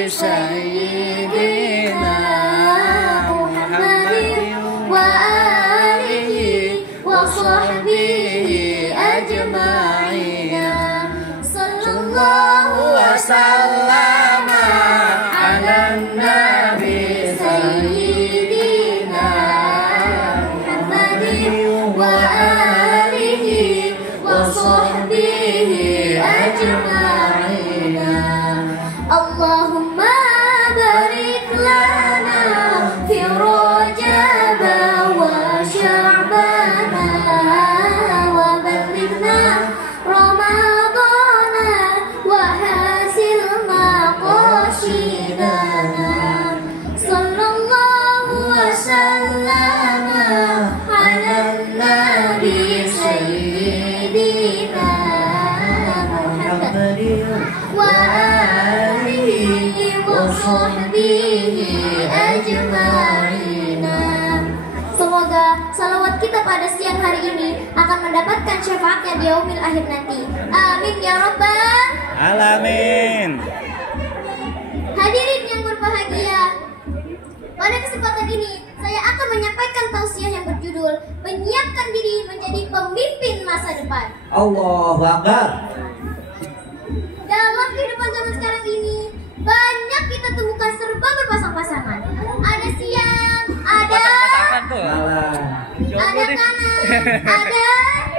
بسيدنا محمد وآله وصحبه أجمعين صلى الله وسلم على النبي سيدنا محمد وآله وصحبه أجمعين اللهم بارك لنا في رجب وشعبان وبلغنا رمضان وحسن مقاصدنا صلى الله وسلم على النبي سيدنا محمد وآله وصحبه أجمعين. Semoga salawat kita pada siang hari ini akan mendapatkan syafaatnya di yaumil akhir nanti. Amin ya rabbal alamin. Hadirin yang berbahagia, pada kesempatan ini saya akan menyampaikan tausiah yang berjudul menyiapkan diri menjadi pemimpin masa depan. Allahu Akbar. Dalam kehidupan zaman sekarang ini banyak kita temukan serba berpasang-pasangan. Ada siang, ada kanan, ada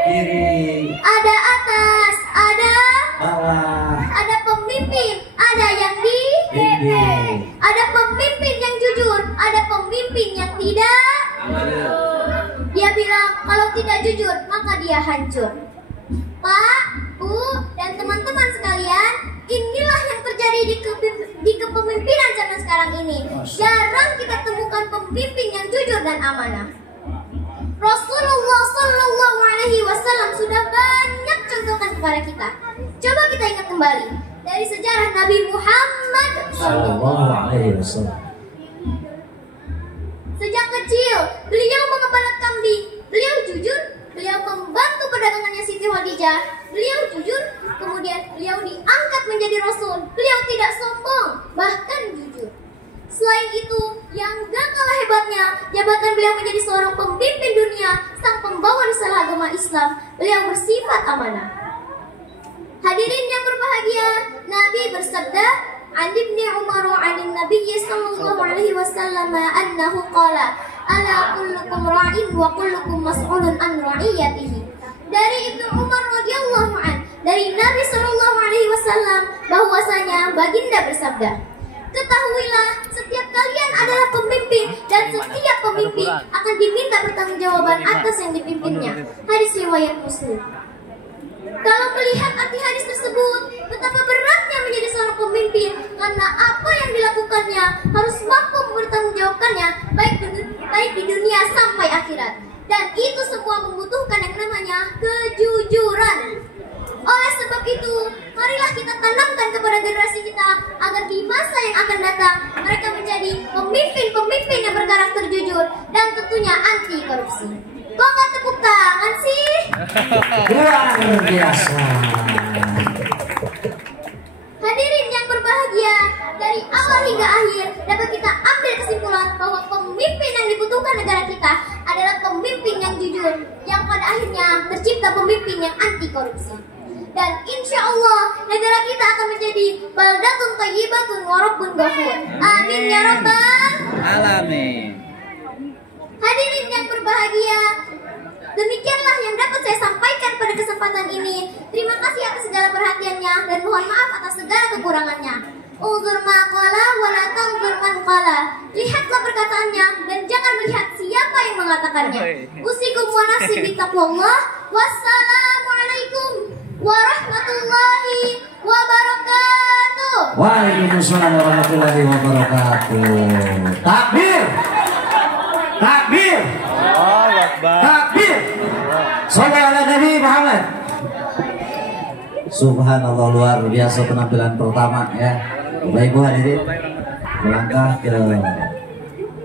kiri, ada atas, ada bawah, ada pemimpin, ada yang dipimpin, ada pemimpin yang jujur, ada pemimpin yang tidak. Dia bilang kalau tidak jujur maka dia hancur. Pak, Bu, dan teman-teman sekalian, inilah yang terjadi di kepemimpinan zaman sekarang ini. Jarang kita temukan pemimpin yang jujur dan amanah. Rasulullah Shallallahu Alaihi Wasallam sudah banyak contohkan kepada kita. Coba kita ingat kembali dari sejarah Nabi Muhammad Sallallahu Alaihi Wasallam. Sejak kecil beliau mengembala kambing, beliau jujur, beliau membantu perdagangannya Siti Khadijah, beliau jujur, kemudian beliau diangkat menjadi Rasul, beliau tidak sombong, bahkan jujur. Selain itu, yang gak kalah hebatnya, jabatan beliau menjadi seorang pemimpin dunia, sang pembawa risalah agama Islam, beliau bersifat amanah. Hadirin yang berbahagia, Nabi bersabda, "An Ibni Umar an Nabi sallallahu alaihi wasallam annahu qala, ala kullukum ra'in wa kullukum mas'ulun an ra'iyatihi." Dari Ibnu Umar radhiyallahu an, dari Nabi sallallahu alaihi wasallam bahwasanya baginda bersabda, "Ketahuilah, setiap kalian adalah pemimpin dan setiap pemimpin akan diminta pertanggungjawaban atas yang dipimpinnya." Hadis riwayat Muslim. Kalau melihat arti hadis tersebut, betapa beratnya menjadi seorang pemimpin karena apa yang dilakukannya harus mampu mempertanggungjawabkannya baik di dunia sampai akhirat. Dan itu semua membutuhkan yang namanya kejujuran. Oleh sebab itu, marilah kita tanamkan kepada generasi kita agar di masa yang akan datang mereka menjadi pemimpin-pemimpin yang berkarakter jujur dan tentunya anti korupsi. Kok nggak tepuk tangan sih? Luar biasa. Hadirin yang berbahagia, dari awal hingga akhir dapat kita ambil kesimpulan bahwa pemimpin yang dibutuhkan negara kita adalah pemimpin yang jujur, yang pada akhirnya tercipta pemimpin yang anti korupsi. Dan insya Allah negara kita akan menjadi baldatun thayyibatun wa rabbun ghafur. Amin ya rabbal alamin. Hadirin yang berbahagia, demikianlah yang dapat saya sampaikan pada kesempatan ini. Terima kasih atas segala perhatiannya dan mohon maaf atas segala kekurangannya. Uzur maqala wa la tanzur man qala. Lihatlah perkataannya dan jangan melihat siapa yang mengatakannya. Usikum wa nafsi bittaqwallah. Wassalamualaikum warahmatullahi wabarakatuh. Waalaikumsalam warahmatullahi wabarakatuh. Takbir. Takbir. Allahu Akbar. Takbir. Shallallahu ala Nabi Muhammad. Subhanallah, luar biasa penampilan pertama ya. Bapak Ibu hadirin, melangkah ke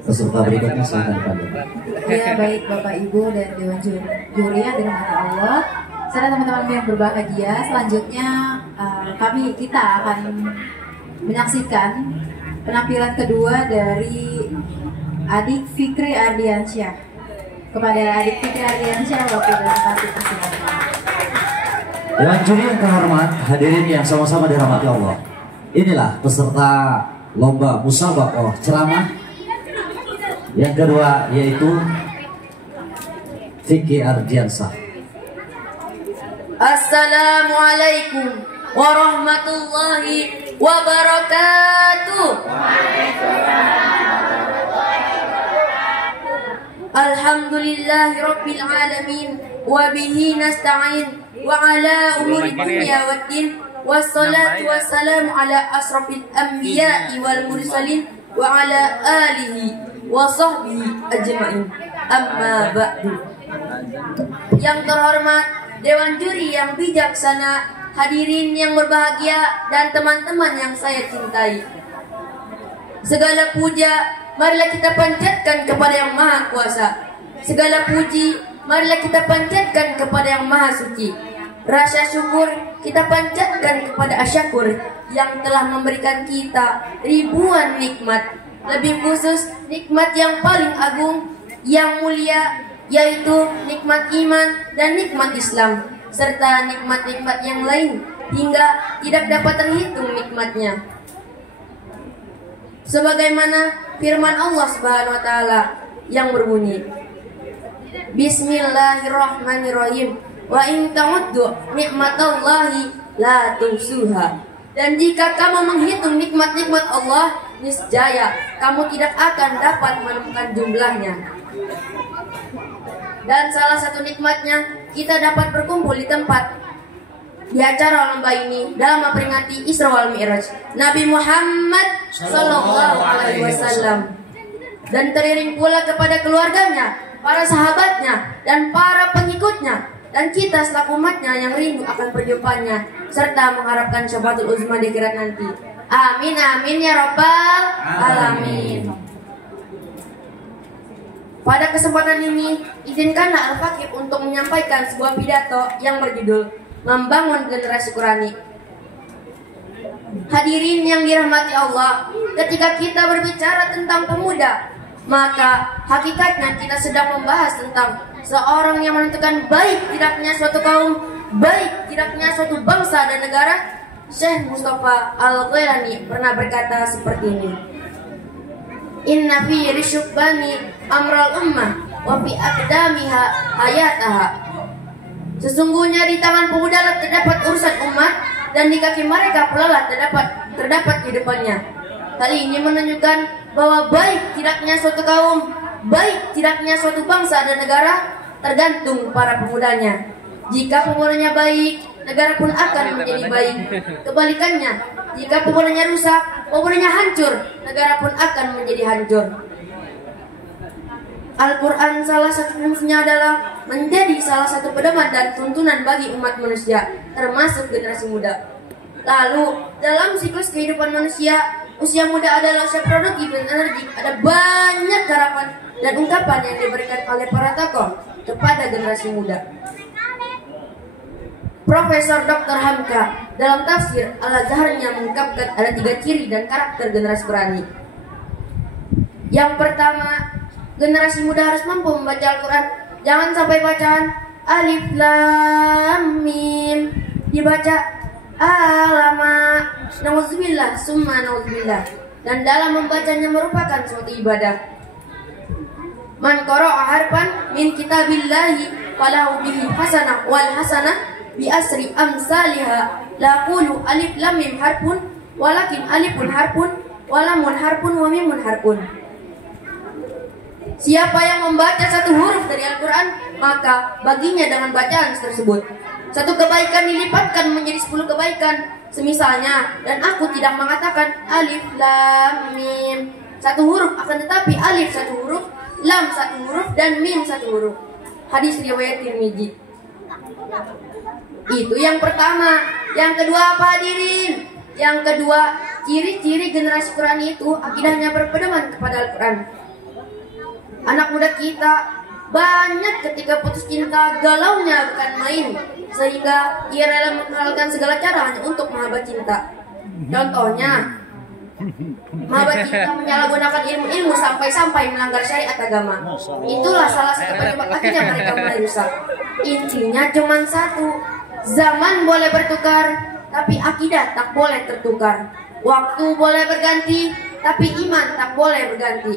peserta berikutnya, silakan Pak. Ya, baik Bapak Ibu dan Dewan Juri yang dirahmati Allah, serta teman-teman yang berbahagia. Selanjutnya kita akan menyaksikan penampilan kedua dari adik Fikri Ardiansyah. Kepada adik Fikri Ardiansyah, waktu dan tempat dipersilakan. Dewan juri yang terhormat, hadirin yang sama-sama dirahmati Allah. Inilah peserta lomba musabaqah ceramah yang kedua, yaitu Fikri Ardiansyah. Assalamualaikum warahmatullahi wabarakatuh. Alhamdulillahi rabbil alamin wa bihi nasta'in wa ala umuri dunya waddin wassalatu wassalamu ala asrafil anbiya'i wal mursalin wa ala alihi wa sahbihi ajma'in. Amma ba'du. Yang terhormat Dewan Juri yang bijaksana, hadirin yang berbahagia, dan teman-teman yang saya cintai. Segala puja marilah kita panjatkan kepada Yang Maha Kuasa. Segala puji marilah kita panjatkan kepada Yang Maha Suci. Rasa syukur kita panjatkan kepada Asyakur yang telah memberikan kita ribuan nikmat. Lebih khusus nikmat yang paling agung, yang mulia, yaitu nikmat iman dan nikmat Islam, serta nikmat-nikmat yang lain hingga tidak dapat terhitung nikmatnya. Sebagaimana firman Allah Subhanahu wa taala yang berbunyi, Bismillahirrahmanirrahim, wa in ta'uddu nikmatallahi la tuhsuha. Dan jika kamu menghitung nikmat-nikmat Allah, niscaya kamu tidak akan dapat menemukan jumlahnya. Dan salah satu nikmatnya, kita dapat berkumpul di tempat di acara lomba ini dalam memperingati Isra wal Mi'raj Nabi Muhammad Sallallahu Alaihi Wasallam, dan teriring pula kepada keluarganya, para sahabatnya, dan para pengikutnya, dan kita selaku umatnya yang rindu akan perjumpaannya serta mengharapkan syafaatul uzma di akhirat nanti. Amin amin ya rabbal alamin. Pada kesempatan ini, izinkanlah Al-Fakih untuk menyampaikan sebuah pidato yang berjudul Membangun Generasi Qurani. Hadirin yang dirahmati Allah, ketika kita berbicara tentang pemuda, maka hakikatnya kita sedang membahas tentang seorang yang menentukan baik tidaknya suatu kaum, baik tidaknya suatu bangsa dan negara. Syekh Mustafa Al-Ghailani pernah berkata seperti ini, Inna fi risyukbani amral ummah wa fi aqdamiha hayataha. Sesungguhnya di tangan pemuda terdapat urusan umat, dan di kaki mereka pula terdapat kehidupannya. Hal ini menunjukkan bahwa baik tidaknya suatu kaum, baik tidaknya suatu bangsa dan negara tergantung para pemudanya. Jika pemudanya baik, negara pun akan menjadi baik. Kebalikannya, jika pemudanya rusak, pemudanya hancur, negara pun akan menjadi hancur. Al-Quran salah satu fungsinya adalah menjadi salah satu pedoman dan tuntunan bagi umat manusia, termasuk generasi muda. Lalu, dalam siklus kehidupan manusia, usia muda adalah usia produktif dan energi. Ada banyak harapan dan ungkapan yang diberikan oleh para tokoh kepada generasi muda. Profesor Dr. Hamka dalam tafsir Al-Azharnya mengungkapkan ada 3 ciri dan karakter generasi Qurani. Yang pertama, generasi muda harus mampu membaca Al-Quran. Jangan sampai bacaan Alif Lam Mim dibaca alama, nauzubillah, summa nauzubillah. Dan dalam membacanya merupakan suatu ibadah. Man qara'a harfan min kitabillahi falahu bihi hasanah wal hasanah bi asri amsalha. La qulu alif lam mim harfun walakin alifun harfun walamun harfun wa mimun harfun. Siapa yang membaca satu huruf dari Al-Quran, maka baginya dengan bacaan tersebut satu kebaikan dilipatkan menjadi 10 kebaikan. Semisalnya, dan aku tidak mengatakan alif lam mim satu huruf, akan tetapi alif satu huruf, lam satu huruf, dan mim satu huruf. Hadis riwayat Tirmidzi. Itu yang pertama. Yang kedua apa hadirin? Yang kedua, ciri-ciri generasi Qurani itu akidahnya berpedoman kepada Al-Quran. Anak muda kita banyak ketika putus cinta galaunya bukan main, sehingga ia rela menghalalkan segala cara hanya untuk menghambat cinta. Contohnya, Maba kita menyalahgunakan ilmu-ilmu sampai-sampai melanggar syariat agama. Itulah salah satu penyebab akhirnya mereka mulai rusak. Intinya cuma satu, zaman boleh bertukar, tapi akidah tak boleh tertukar. Waktu boleh berganti, tapi iman tak boleh berganti.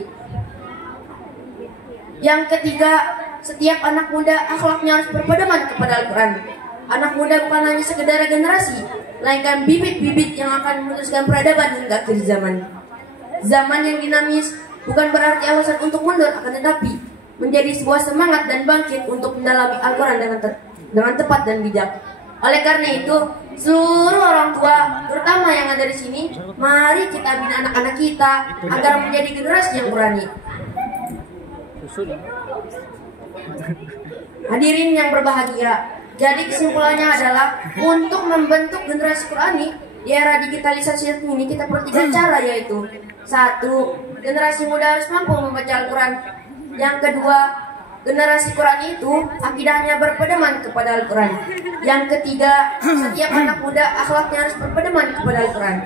Yang ketiga, setiap anak muda akhlaknya harus berpedoman kepada Al-Quran. Anak muda bukan hanya sekedar generasi, melainkan bibit-bibit yang akan meneruskan peradaban hingga akhir zaman. Zaman yang dinamis bukan berarti alasan untuk mundur, akan tetapi menjadi sebuah semangat dan bangkit untuk mendalami Al-Quran dengan tepat dan bijak. Oleh karena itu, seluruh orang tua, terutama yang ada di sini, mari kita bina anak-anak kita agar menjadi generasi yang Qurani. Hadirin yang berbahagia, jadi kesimpulannya adalah untuk membentuk generasi Qurani di era digitalisasi ini kita perlu 3 cara, yaitu 1. Generasi muda harus mampu membaca Al-Quran. Yang kedua, generasi Qurani itu akidahnya berpedoman kepada Al-Quran. Yang ketiga, setiap anak muda akhlaknya harus berpedoman kepada Al-Quran.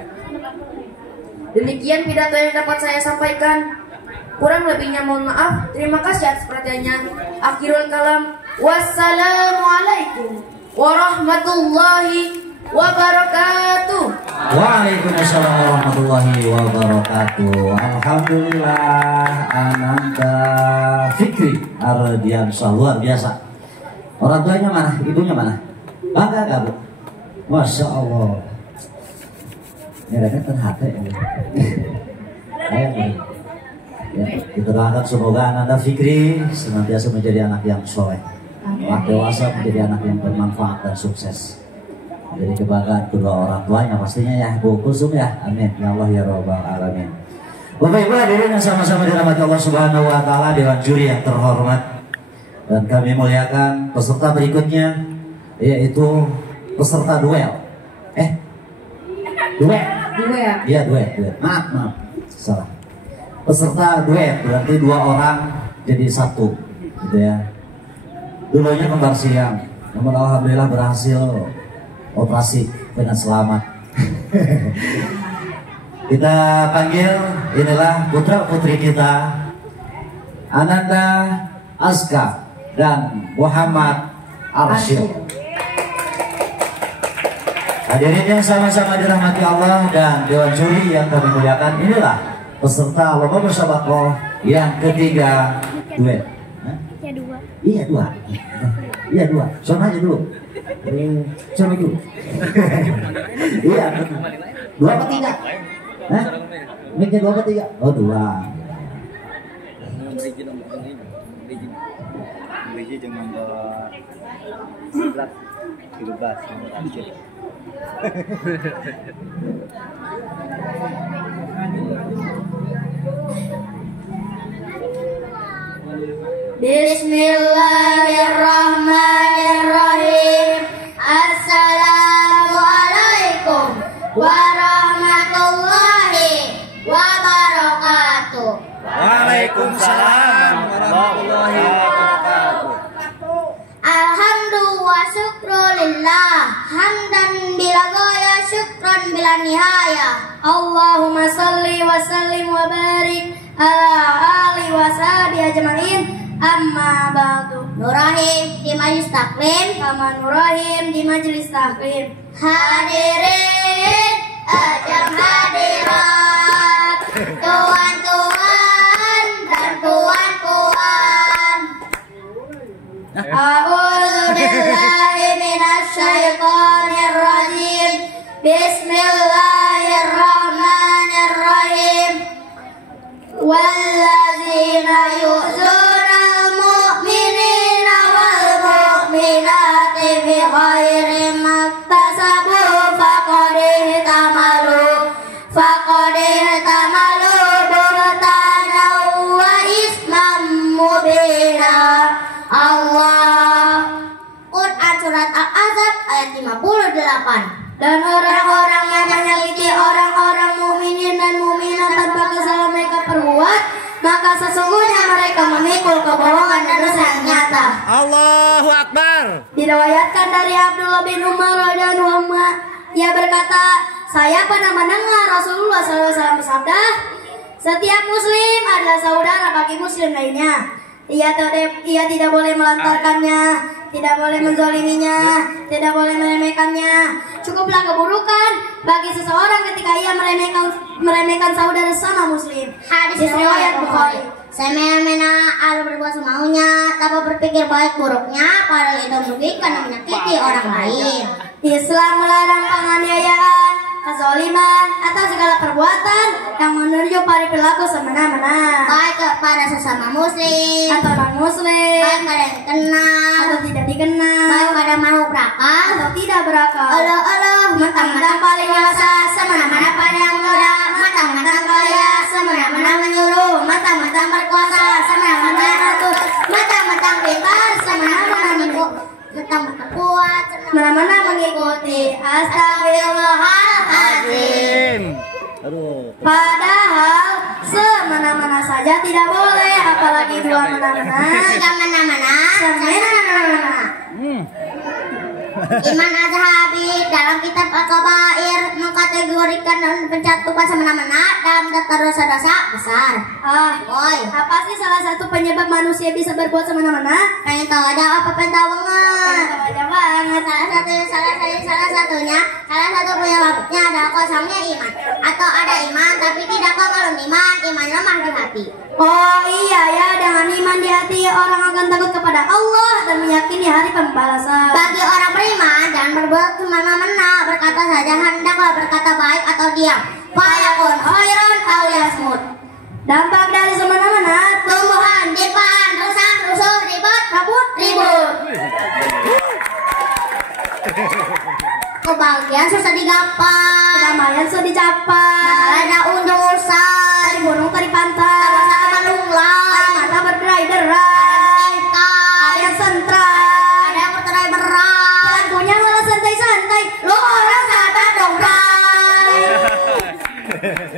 Demikian pidato yang dapat saya sampaikan. Kurang lebihnya mohon maaf. Terima kasih atas perhatiannya. Akhirul kalam. Wassalamualaikum warahmatullahi wabarakatuh. Waalaikumsalam warahmatullahi wabarakatuh. Alhamdulillah, Ananda Fikri Ardiansyah, luar biasa. Orang tuanya mana? Ibunya mana? Bangga gak, Bu? Masya Allah. Ini ada kan hati ya. Ya, kita doakan semoga Ananda Fikri senantiasa menjadi anak yang soleh, anak dewasa menjadi anak yang bermanfaat dan sukses. Jadi kebanggaan kedua orang tuanya pastinya ya, Bu Kulsum ya. Amin ya Allah ya Rabbal alamin. Bapak Ibu hadirin yang sama-sama dirahmati Allah Subhanahu wa taala, dewan juri yang terhormat. Dan kami muliakan peserta berikutnya, yaitu peserta duel. Duel. Iya, duel. Maaf. Salah. Peserta duet berarti 2 orang jadi 1, gitu ya. Dulunya kembar siang, namun alhamdulillah berhasil operasi dengan selamat. Kita panggil, inilah putra putri kita, Ananda Azka dan Muhammad Arsyil. Hadirin yang sama-sama dirahmati Allah dan dewan juri yang kami muliakan, inilah peserta lomba musabaqah yang ketiga duet. Iya dua. Sono aja dulu. Sono dulu. Iya. 2 apa 3? Hah? Miknya 2 apa 3? Oh 2. Biji jangan bawa 13. Bismillahirrahmanirrahim. Assalamualaikum warahmatullahi wabarakatuh. Waalaikumsalam warahmatullahi wabarakatuh. Alhamdulillah wa syukrulillah, hamdan bila ghaya, syukran bila nihaya. Allahumma salli wa sallim wa barik ala ali wa sahbihi ajma'in. Amma ba'du. Nurahim di majlis taklim, kama nurahim di majlis taklim. Hadirin ajam hadirat, tuan-tuan dan puan-puan. A'udzu billahi minasy syaithanir rajim. Bismillahirrahmanirrahim. Walladzina yu'zunal mu'minina wal mu'minati bighairi maktasabu faqad ihtamalu buhtanan wa isman mubina. Allah. Quran surat Al-Ahzab ayat 58. Dan orang-orang yang menyakiti orang-orang mukminin dan mukminat tanpa kesalahan mereka perbuat, maka sesungguhnya mereka memikul kebohongan dan dosa yang nyata. Allahu Akbar. Diriwayatkan dari Abdullah bin Umar radhiyallahu anhu, ia berkata, Saya pernah mendengar Rasulullah SAW bersabda, setiap muslim adalah saudara bagi muslim lainnya. Ia tidak boleh melantarkannya, tidak boleh menzoliminya, tidak boleh meremehkannya. Cukuplah keburukan bagi seseorang ketika ia meremehkan saudara sama muslim. Hadis riwayat Bukhari. Semena-mena ada berbuat semaunya, tanpa berpikir baik buruknya, padahal itu merugikan dan menyakiti orang lain. Islam melarang penganiayaan, kezaliman, atau segala perbuatan yang menuju pada perilaku semena-mena, baik kepada sesama muslim atau non-muslim, baik pada yang dikenal atau tidak dikenal, baik pada makhluk berakal atau tidak berakal. Mentang-mentang paling dewasa, semena-mena pada yang muda, mentang-mentang kaya, semena-mena menyuruh, mentang-mentang berkuasa, semena-mena mengatur, mentang-mentang pintar, semena-mena mentang-mentang kuat, semena-mena mengikuti. Astagfirullahaladzim. Padahal semena-mena saja tidak boleh, apalagi dua mena-mena. Semena-mena, semena-mena. Iman Azhabi dalam kitab Al-Kabair mengkategorikan dan mencantumkan semena-mena dalam daftar dosa-dosa besar. Apa sih salah satu penyebab manusia bisa berbuat semena-mena? Pengen tahu aja apa? Pengen tahu banget. Salah satu penyebabnya adalah kosongnya iman, atau ada iman tapi tidak kokoh iman lemah di hati. Oh iya ya, dengan iman di hati orang akan takut kepada Allah dan meyakini hari pembalasan. Bagi orang beriman jangan berbuat semena-mena, berkata saja hendaklah berkata baik atau diam. Fayakun khairan aw yasmut. Dampak dari semena-mena, tumbuhan, dipan, rusuh, ribut. Kebahagiaan susah digapai, kedamaian susah dicapai, masalah daun urusan, dari gunung dari pantai, sama-sama lunglai, mata berderai-derai, ada yang sentrai, ada yang berderai-berai, lampunya malah santai-santai, lo orang sahabat dong, rai.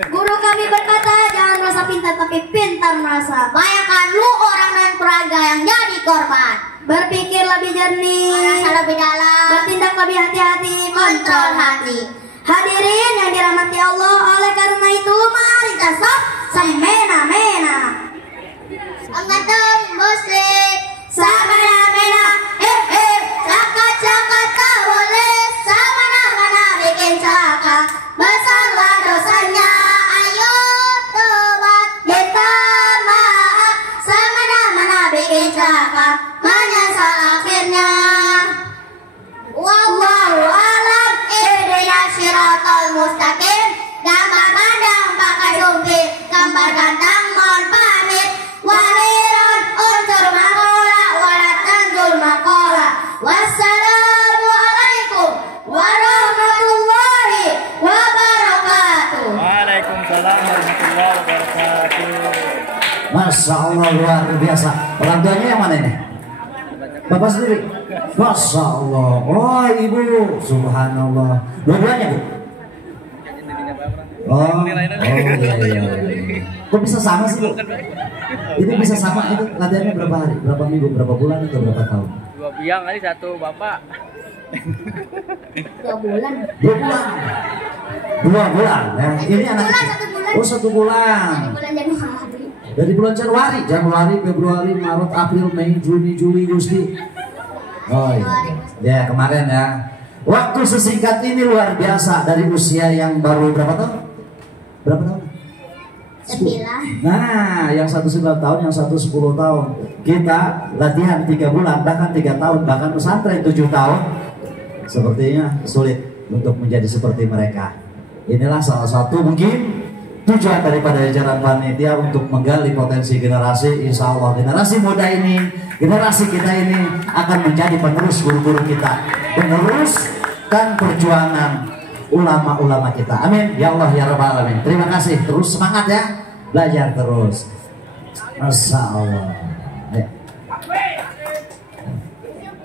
Guru kami berkata, jangan merasa pintar tapi pintar merasa. Bayangkan lu orang dan keluarga yang jadi korban. Berpikir lebih jernih, merasa lebih dalam, bertindak lebih hati-hati, kontrol hati. Hadirin yang dirahmati Allah, oleh karena itu mari kita stop semena-mena. Angkatan muslim, semena-mena, cakap-cakap tak boleh, semena-mena bikin celaka, besarlah dosanya, ayo tobat, minta maaf, semena-mena bikin celaka, menyesal akhirnya. Wallahu a'lam, ihdinas siratal mustaqim. Gambar pandang pakai sumpit, gambar gantang mohon pamit. Wahirun unsur makola, walat tanzul makola. Wassalamualaikum warahmatullahi wabarakatuh. Waalaikumsalam warahmatullahi wabarakatuh. Masya Allah, luar biasa. Orang tuanya yang mana ini? Bapak sendiri? Masya Allah. Oh ibu, subhanallah. Dua-duanya bu? Oh iya. Kok bisa sama sih bu? Itu bisa sama, itu latihannya berapa hari? Berapa minggu? Berapa bulan atau berapa tahun? 2 biang kali 1 bapak. 2 bulan. 2 bulan. 2 bulan. Nah, ini anak kecil. 1 bulan. Oh 1 bulan. Bulan Januari. Dari bulan Januari, Februari, Maret, April, Mei, Juni, Juli, Agustus. Oh iya. Ya kemarin ya. Waktu sesingkat ini luar biasa, dari usia yang baru berapa tahun? Berapa tahun? 9. Nah, yang satu 9 tahun, yang satu 10 tahun. Kita latihan 3 bulan, bahkan 3 tahun, bahkan pesantren 7 tahun. Sepertinya sulit untuk menjadi seperti mereka. Inilah salah satu mungkin tujuan daripada jajaran panitia untuk menggali potensi generasi. Insya Allah generasi muda ini, generasi kita ini akan menjadi penerus guru-guru kita, meneruskan perjuangan ulama-ulama kita. Amin ya Allah ya Rabbal Alamin. Terima kasih, terus semangat ya, belajar terus. Masya Allah.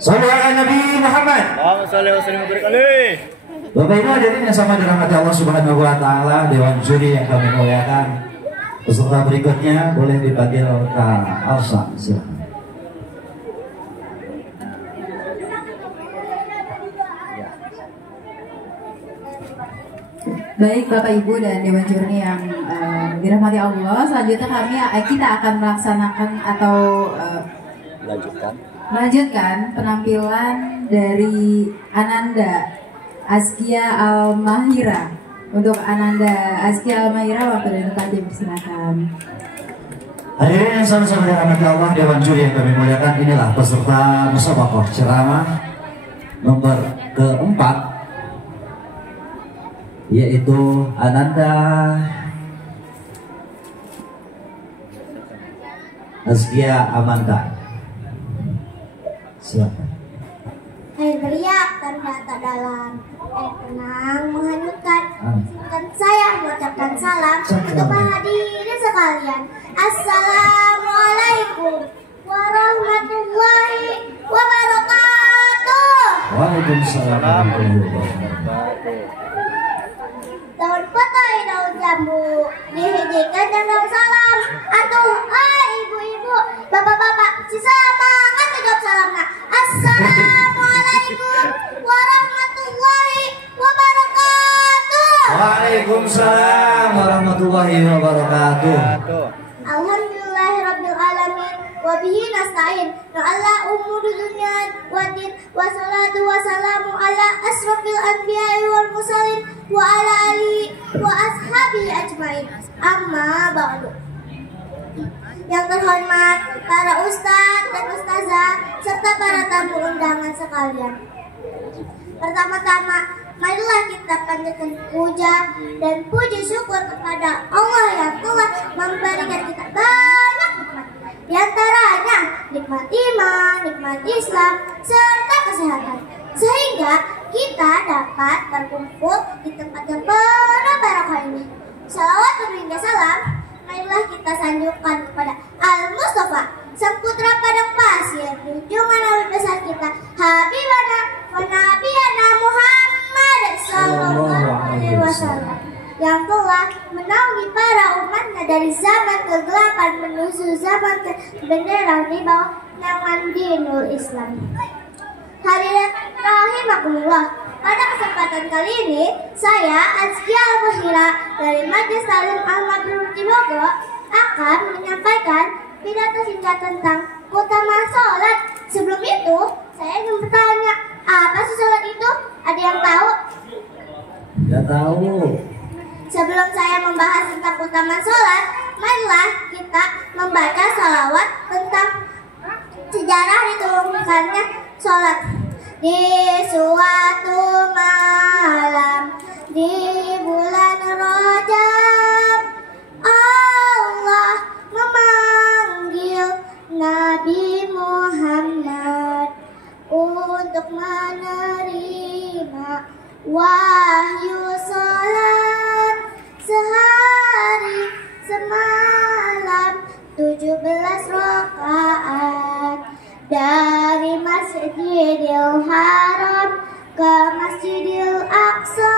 Sallallahu alaihi Nabi Muhammad. Bapak Ibu hadirin yang sama dirahmati Allah Subhanahu wa taala, dewan juri yang kami muliakan. Peserta berikutnya boleh dipanggil Kak Alsa, silakan. Baik Bapak Ibu dan Dewan Jurni yang dirahmati Allah, selanjutnya kita akan melaksanakan atau melanjutkan penampilan dari Ananda Azkia Al-Mahira. Untuk Ananda Azkia Al-Mahira, waktu dan tempat dipersilakan. Hadirin yang sama-sama dirahmati Allah, Dewan Juri yang kami muliakan, inilah peserta musabaqah ceramah nomor keempat, yaitu Ananda Azkia Amanda. Silakan. Air beriak tanda tak dalam, air tenang menghanyutkan. Dan saya mengucapkan salam untuk hadirin sekalian. Assalamualaikum warahmatullahi wabarakatuh. Waalaikumsalam warahmatullahi wabarakatuh. Daun petai, daun jambu, dihijikan dan daun salam. Atuh, ibu-ibu, bapak-bapak, si semangat jawab salamna. Assalamualaikum warahmatullahi wabarakatuh. Waalaikumsalam warahmatullahi wabarakatuh. Alhamdulillahirabbil alamin wa bihi nasta'in. Ala umur dunya waddin wassalatu wassalamu ala asrofil anbiya'i wal mursalin wa ala alihi wa ashabihi ajmain. Amma ba'du. Yang terhormat para ustadz dan ustazah serta para tamu undangan sekalian. Pertama-tama, marilah kita panjatkan puja dan puji syukur kepada Allah yang telah memberikan kita banyak nikmat. Di antaranya nikmat iman, nikmat Islam, serta kesehatan. Sehingga kita dapat berkumpul di tempat yang penuh barokah ini. Salawat berhingga salam, marilah kita sanjungkan kepada Al-Mustafa, sang putra padang pasir, junjungan nabi besar kita, Habibana wa Nabiyana Muhammad sallallahu alaihi wasallam, yang telah menaungi para umatnya dari zaman kegelapan menuju zaman kebenaran di bawah naungan dinul Islam. Hadirin rahimakumullah, pada kesempatan kali ini saya Azkia Al-Mahira dari Majelis Taklim Al-Mabrur di Bogor akan menyampaikan pidato singkat tentang keutamaan sholat. Sebelum itu, saya ingin bertanya, apa sih sholat itu? Ada yang tahu? Tidak tahu. Sebelum saya membahas tentang keutamaan sholat, marilah kita membaca sholawat tentang sejarah diturunkannya sholat. Di suatu malam di bulan Rajab, Allah memanggil Nabi Muhammad untuk menerima wahyu sholat sehari semalam 17 rakaat dari Masjidil Haram ke Masjidil Aqsa,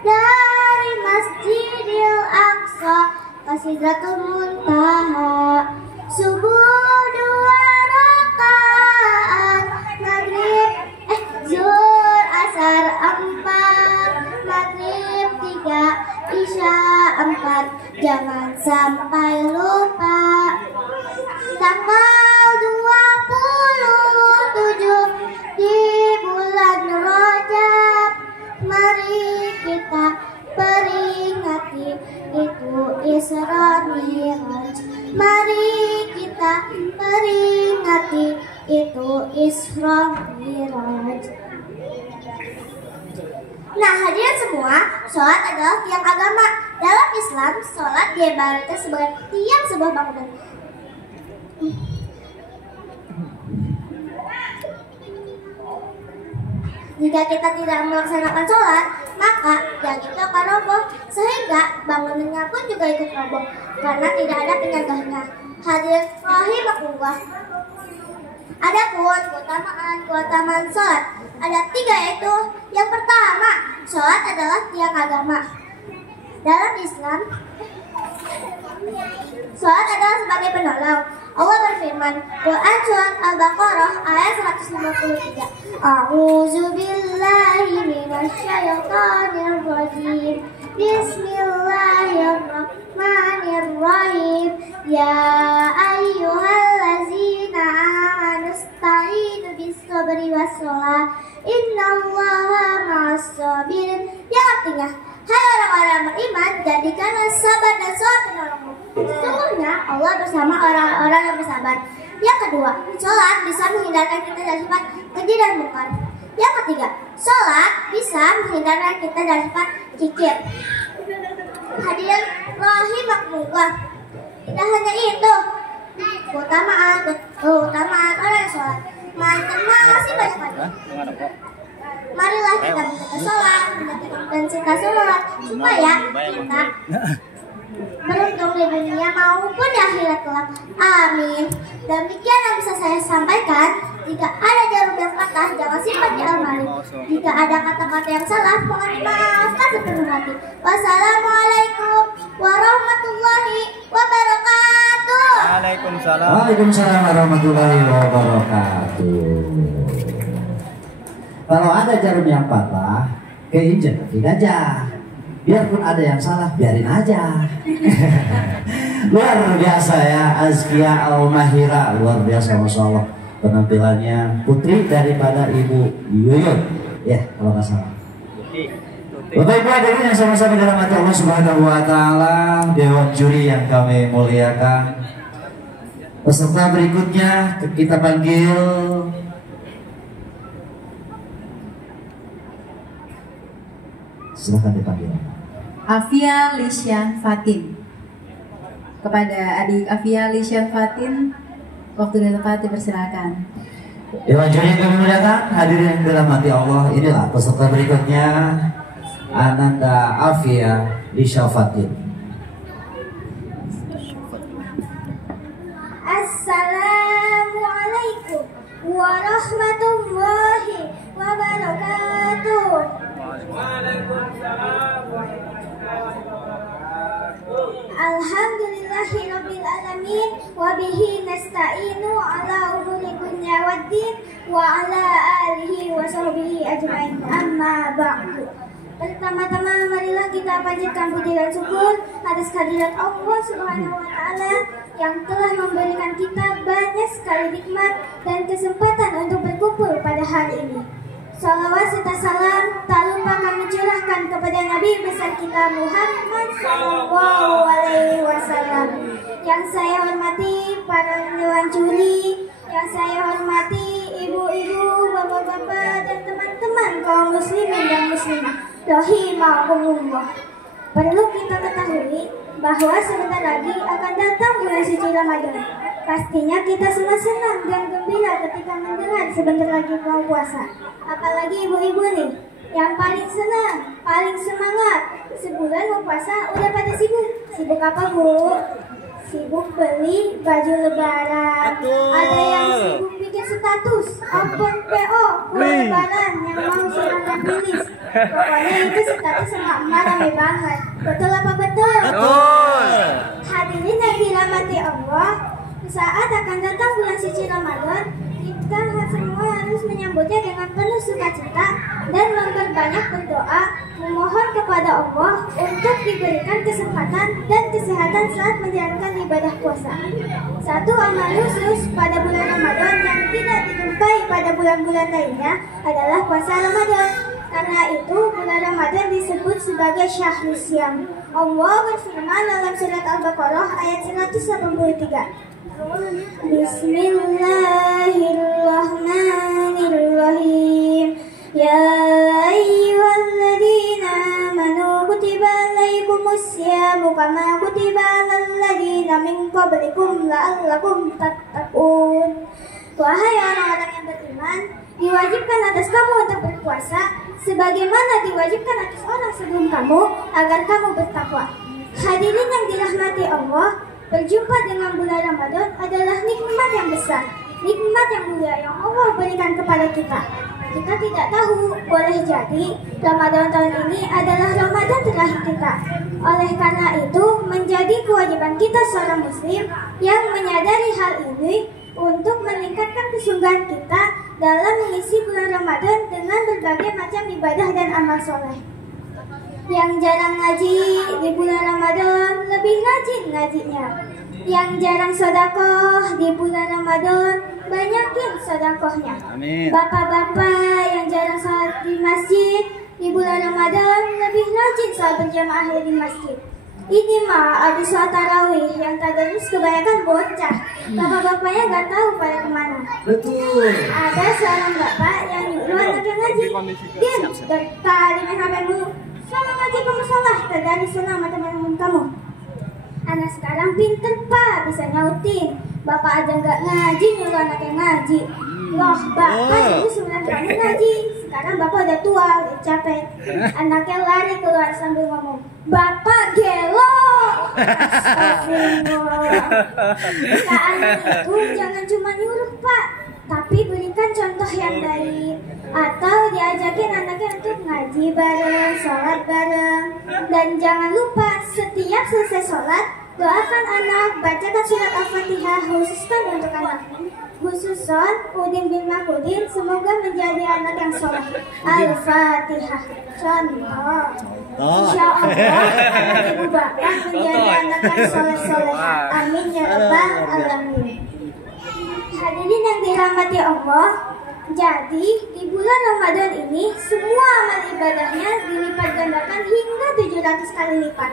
dari Masjidil Aqsa ke Sidratul Muntaha. Subuh 2 rakaat, maghrib zuhur asar 4, maghrib 3, isya 4. Jangan sampai lupa tanggal 27 di bulan Rajab, mari kita peringati itu Isra Mi'raj. Mari kita peringati itu Isra Mi'raj. Nah, hadirin semua, sholat adalah tiang agama. Dalam Islam, sholat diibaratkan sebagai tiang sebuah bangunan. Jika kita tidak melaksanakan sholat, maka tiang itu akan roboh, sehingga bangunannya pun juga ikut roboh karena tidak ada penyaganya. Hadirin rahimakumullah. Adapun keutamaan sholat ada 3, yaitu yang pertama, sholat adalah tiang agama. Dalam Islam, Salat adalah sebagai penolong. Allah berfirman, Quran surat Al-Baqarah ayat 153. A'udzu billahi minasyaitonir rajim. Bismillahirrahmanirrahim. Ya ayyuhallazina amanu ista'inu bis-sabri was-shalah. Innallaha ma'as-sabirin. Yang artinya, hai orang-orang beriman, jadikanlah sabar dan sholat penolongmu. Sesungguhnya Allah bersama orang-orang yang bersabar. Yang kedua, sholat bisa menghindarkan kita dari sifat keji dan mungkar. Yang ketiga, sholat bisa menghindarkan kita dari sifat kikir. Hadirin rahimakumullah. Tidak hanya itu, keutamaan orang yang sholat, melainkan masih banyak lagi. Marilah kita menjaga sholat, dan cinta sholat, supaya kita beruntung di dunia maupun di akhirat kelak. Amin. Demikian yang bisa saya sampaikan. Jika ada jarum yang patah, jangan simpan di almari. Jika ada kata-kata yang salah, mohon dimaafkan sepenuh hati. Wassalamualaikum warahmatullahi wabarakatuh. Waalaikumsalam. Waalaikumsalam warahmatullahi wabarakatuh. Kalau ada jarum yang patah, keinjek kaki gajah. Biarpun ada yang salah, biarin aja. Luar biasa ya, Azkia Al-Mahira. Luar biasa, Masya Allah. Penampilannya putri daripada Ibu Yuyun. Ya, kalau nggak salah. Bapak Ibu hadirin yang sama-sama dalam hati Allah Subhanahu wa Ta'ala, Dewan Juri yang kami muliakan. Peserta berikutnya kita panggil silahkan dipanggil. Afia Lisyan Fatin. Kepada adik Afia Lisyan Fatin, waktu dan tempat dipersilakan. Dewan Juri yang kami muliakan, hadirin yang dalam hati Allah, inilah peserta berikutnya, Ananda Afia Lisyan Fatin. Assalamualaikum warahmatullahi wabarakatuh. Alhamdulillahirabbil alamin wa bihi nasta'inu ala umuri dunya waddin wa ala alihi wa sahbihi ajmain. Amma ba'du. Pertama-tama marilah kita panjatkan puji dan syukur atas kehadirat Allah Subhanahu wa Ta'ala yang telah memberikan kita banyak sekali nikmat dan kesempatan untuk berkumpul pada hari ini. Salawat serta salam tak lupa kami curahkan kepada Nabi besar kita Muhammad Sallallahu Alaihi Wasallam. Yang saya hormati para dewan juri, yang saya hormati ibu-ibu, bapak-bapak, dan teman-teman kaum muslimin dan muslimah. Rahimakumullah. Perlu kita ketahui bahwa sebentar lagi akan datang bulan suci Ramadan. Pastinya kita semua senang dan gembira ketika mendengar sebentar lagi mau puasa. Apalagi ibu-ibu nih, yang paling senang, paling semangat. Sebulan mau puasa udah pada sibuk. Sibuk apa, Bu? Sibuk beli baju lebaran. Ada yang sibuk bikin status, open PO, lebaran yang mau silakan rilis. Pokoknya itu status sama emak rame banget. Betul apa betul? Betul. Hadirin yang dirahmati Allah, saat akan datang bulan suci Ramadan, kita semua harus menyambutnya dengan penuh sukacita dan memperbanyak berdoa, memohon kepada Allah untuk diberikan kesempatan dan kesehatan saat menjalankan ibadah puasa. Satu amal khusus pada bulan Ramadan yang tidak dijumpai pada bulan-bulan lainnya adalah puasa Ramadan. Karena itu bulan Ramadan disebut sebagai syahrul syam. Allah berfirman dalam surat Al-Baqarah ayat 183. Bismillahirrahmanirrahim. Ya ayyuhalladzina amanu kutiba alaikumus syamu kama kutiba alal ladzina min qablikum la'allakum tattaqun. Wahai orang-orang yang beriman, diwajibkan atas kamu untuk berpuasa sebagaimana diwajibkan atas orang sebelum kamu agar kamu bertakwa. Hadirin yang dirahmati Allah, berjumpa dengan bulan Ramadan adalah nikmat yang besar, nikmat yang mulia yang Allah berikan kepada kita. kita tidak tahu. Boleh jadi Ramadan tahun ini adalah Ramadan terakhir kita. Oleh karena itu, menjadi kewajiban kita seorang muslim yang menyadari hal ini untuk meningkatkan kesungguhan kita dalam mengisi bulan Ramadan dengan berbagai macam ibadah dan amal soleh. Yang jarang ngaji di bulan Ramadan lebih rajin ngajinya. Yang jarang sedekah di bulan Ramadan banyakin sedekahnya. Bapak-bapak yang jarang salat di masjid di bulan Ramadan lebih rajin salat berjamaah di masjid. Ini mah abis sholat tarawih yang tadarus kebanyakan bocah. Bapak-bapaknya gak tahu pada kemana. Betul. Ada seorang bapak yang nyuruh anaknya ngaji. Din, tadi main HP dulu. Sholat ngaji kamu sholat, tadi senang sama teman-teman kamu. Anak sekarang pinter pak, bisa nyautin. Bapak aja gak ngaji, nyuruh anaknya ngaji. Loh, bapak dulu 9 tahun ngaji. Sekarang bapak udah tua, udah capek. Anaknya lari keluar sambil ngomong, "Bapak gelo." Astagfirullah. Anak itu jangan cuma nyuruh pak, tapi berikan contoh yang baik. Atau diajakin anaknya untuk ngaji bareng, sholat bareng. Dan jangan lupa setiap selesai sholat, doakan anak, bacakan surat Al-Fatihah khususkan untuk anak. Khususon Udin bin Makudin semoga menjadi anak yang soleh. Al-Fatihah. Contoh. Insya Allah anak ibu bapak menjadi anak yang soleh-soleh. Amin ya rabbal alamin. Hadirin yang dirahmati Allah, jadi di bulan Ramadan ini semua amal ibadahnya dilipat gandakan hingga 700 kali lipat.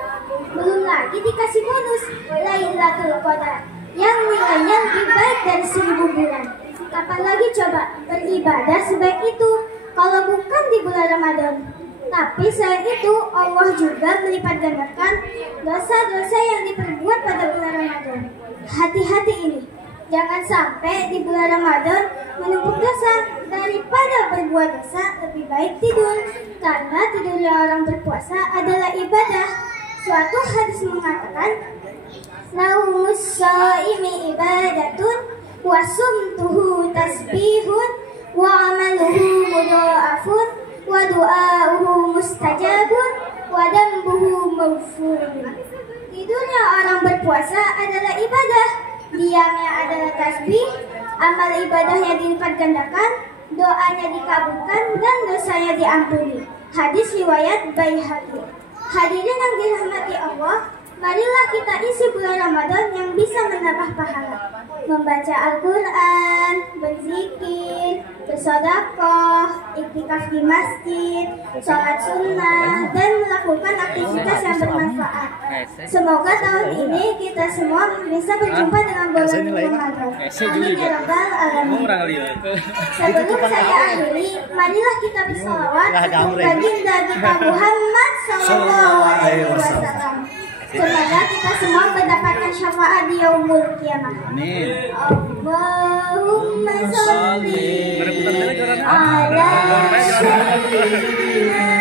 Belum lagi dikasih bonus Lailatul Qadar yang nilainya lebih baik dari 1000 bulan. Kapan lagi coba beribadah sebaik itu kalau bukan di bulan Ramadan? Tapi selain itu Allah juga melipat gandakan dosa-dosa yang diperbuat pada bulan Ramadan. Hati-hati ini, jangan sampai di bulan Ramadan menumpuk dosa. Daripada berbuat dosa, lebih baik tidur, karena tidurnya orang berpuasa adalah ibadah. Suatu hadis mengatakan, "Naumus shaimi ibadatun wa sumtuhu tasbihun wa amaluhu mudha'afun wa du'a'uhu mustajabun wa dambuhu maghfurun." Tidurnya orang berpuasa adalah ibadah, diamnya adalah tasbih, amal ibadahnya dilipat gandakan, doanya dikabulkan, dan dosanya diampuni. Hadis riwayat Baihaqi. Hadirin yang dirahmati Allah, marilah kita isi bulan Ramadan yang bisa menambah pahala. Membaca Al-Quran, berzikir, bersedekah, iktikaf di masjid, sholat sunnah, dan melakukan aktivitas yang bermanfaat. Semoga tahun ini kita semua bisa berjumpa dengan bulan Ramadan. Amin ya rabbal alamin. Sebelum saya akhiri, marilah kita bersalawat untuk baginda kita Muhammad sallallahu alaihi wasallam. Semoga kita semua mendapatkan syafaat di yaumul kiamah. Amin. Allahumma sholli ala sayyidina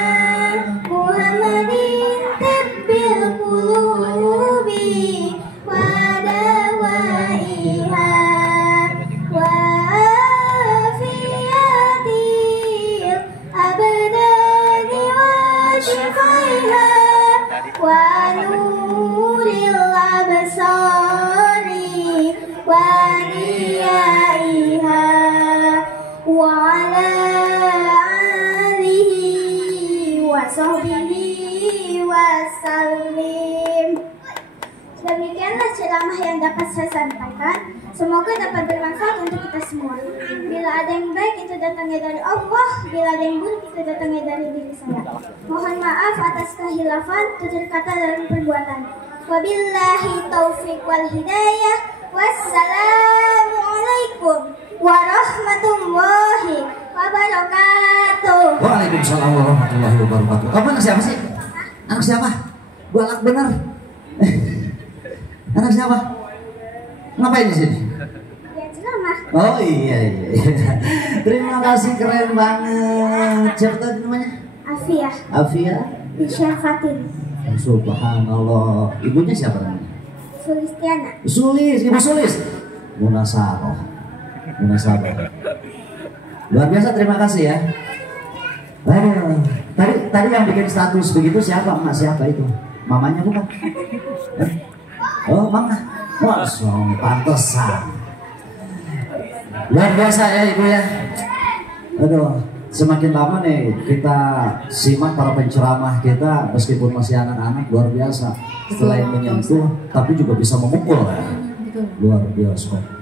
Muhammadin tibbil qulubi wa dawaiha wa afiyatil abdani wa shifaiha wa nuril absari wa niyaiha wa ala alihi wa sahbihi wa sallim. Demikianlah ceramah yang dapat saya sampaikan. Semoga dapat bermanfaat untuk kita semua. Bila ada yang baik itu datangnya dari Allah, bila ada yang buruk itu datangnya dari diri saya. Mohon maaf atas kehilafan, tutur kata dan perbuatan. Wabillahi taufiq wal hidayah. Wassalamualaikum warahmatullahi wabarakatuh. Waalaikumsalam warahmatullahi wabarakatuh. Kamu anak siapa sih? Anak siapa? Galak bener. Anak siapa? Ngapain di sini? Ya ceramah. Oh iya. Terima kasih, keren banget. Siapa tadi namanya? Afia Afia. Isya Fatin. Subhanallah. Ibunya siapa namanya? Sulistiana. Sulis, Ibu Sulis. Munasabah. Luar biasa, terima kasih ya. Aduh, tadi yang bikin status begitu siapa? Emak siapa itu? Mamanya bukan? Oh, mama. Wah, pantesan. Luar biasa ya Ibu ya. Aduh, semakin lama nih kita simak para penceramah kita, meskipun masih anak-anak, luar biasa. Selain menyentuh, tapi juga bisa memukul ya. Luar biasa.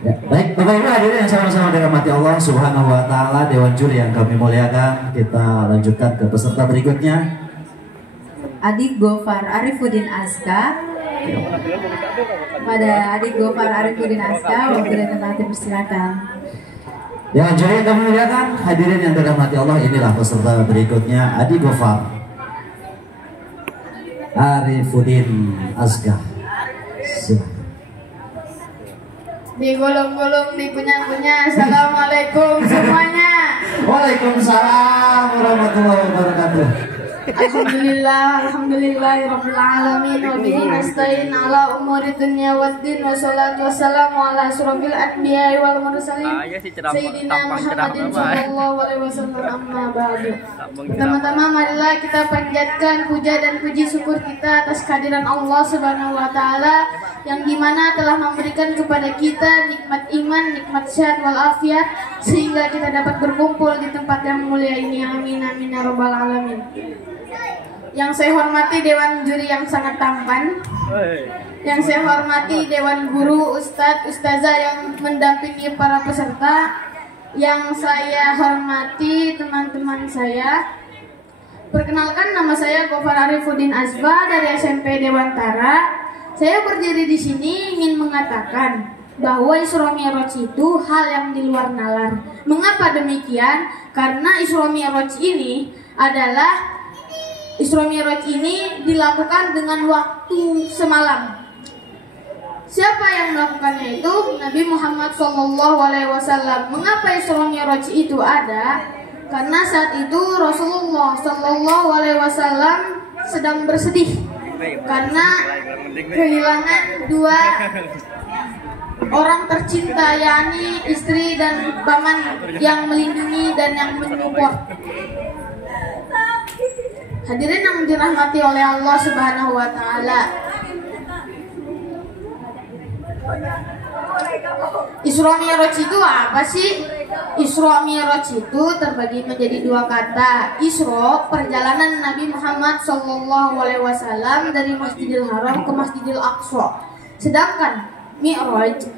Ya, baik, Bapak Ibu hadirin yang sama-sama dirahmati Allah Subhanahu wa taala, Dewan Juri yang kami muliakan, kita lanjutkan ke peserta berikutnya. Adik Gofar Arifuddin Aska. Pada Adik Gofar Arifuddin Aska, waktu dan tempat dipersilakan. Dewan Juri yang kami muliakan, hadirin yang dirahmati Allah, inilah peserta berikutnya, Adik Gofar Arifuddin Aska. Silakan. Digulung-gulung, dikunyah-kunyah. Assalamualaikum semuanya. Waalaikumsalam warahmatullahi wabarakatuh. Alhamdulillahirabbil alamin wa bihi nasta'in ala umuri dunya waddin wassalatu wassalamu ala asyrofil anbiya'i wal mursalin sayyidina Muhammadin sallallahu alaihi wasallam, amma ba'du. Pertama-tama marilah kita panjatkan puja dan puji syukur kita atas kehadiran Allah Subhanahu wa taala yang dimana telah memberikan kepada kita nikmat iman, nikmat sehat walafiat sehingga kita dapat berkumpul di tempat yang mulia ini. Amin amin ya rabbal alamin. Yang saya hormati Dewan Juri yang sangat tampan, yang saya hormati Dewan Guru, Ustadz, Ustazah yang mendampingi para peserta, yang saya hormati teman-teman saya. Perkenalkan, nama saya Gofar Arifuddin Azba dari SMP Dewantara. Saya berdiri di sini ingin mengatakan bahwa Isra Mi'raj itu hal yang di luar nalar. Mengapa demikian? Karena Isra Mi'raj ini adalah Isra Mi'raj ini dilakukan dengan waktu semalam. Siapa yang melakukannya itu? Nabi Muhammad SAW. Mengapa Isra Mi'raj itu ada? Karena saat itu Rasulullah SAW sedang bersedih karena kehilangan dua orang tercinta, yakni istri dan paman yang melindungi dan yang menyupport. Hadirin yang dirahmati oleh Allah Subhanahu wa taala. Isra Mi'raj itu apa sih? Isra Mi'raj itu terbagi menjadi dua kata. Isra, perjalanan Nabi Muhammad SAW dari Masjidil Haram ke Masjidil Aqsa. Sedangkan Mi'raj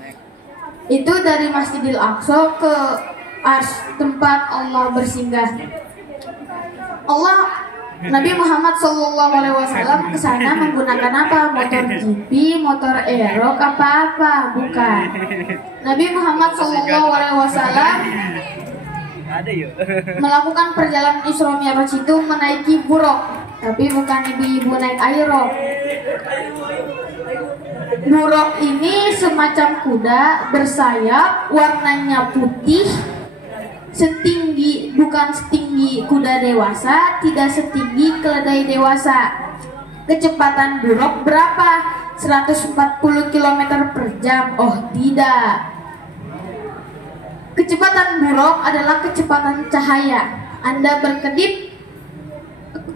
itu dari Masjidil Aqsa ke Arsy, tempat Allah bersinggah. Nabi Muhammad SAW ke sana menggunakan apa? Motor GP, motor Aerox, apa-apa? Bukan. Nabi Muhammad SAW melakukan perjalanan Isra Mi'raj itu menaiki buruk, tapi bukan ibu-ibu naik Aerox. Buruk ini semacam kuda bersayap, warnanya putih, bukan setinggi kuda dewasa, tidak setinggi keledai dewasa. Kecepatan buruk berapa? 140 km per jam. Oh tidak. Kecepatan buruk adalah kecepatan cahaya. Anda berkedip,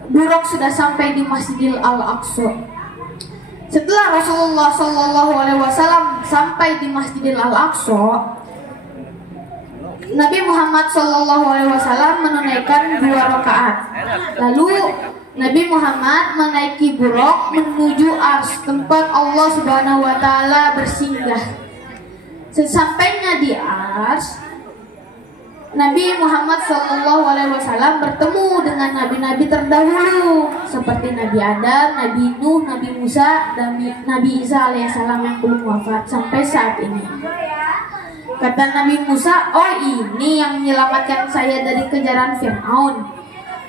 buruk sudah sampai di Masjidil Al-Aqsa. Setelah Rasulullah SAW sampai di Masjidil Al-Aqsa, Nabi Muhammad SAW menunaikan 2 rakaat. Lalu Nabi Muhammad menaiki buruk menuju Arsy, tempat Allah Subhanahu wa taala bersinggah. Sesampainya di Arsy, Nabi Muhammad SAW bertemu dengan nabi-nabi terdahulu seperti Nabi Adam, Nabi Nuh, Nabi Musa, dan Nabi Isa alaihissalam yang belum wafat sampai saat ini. Kata Nabi Musa, oh ini yang menyelamatkan saya dari kejaran Fir'aun.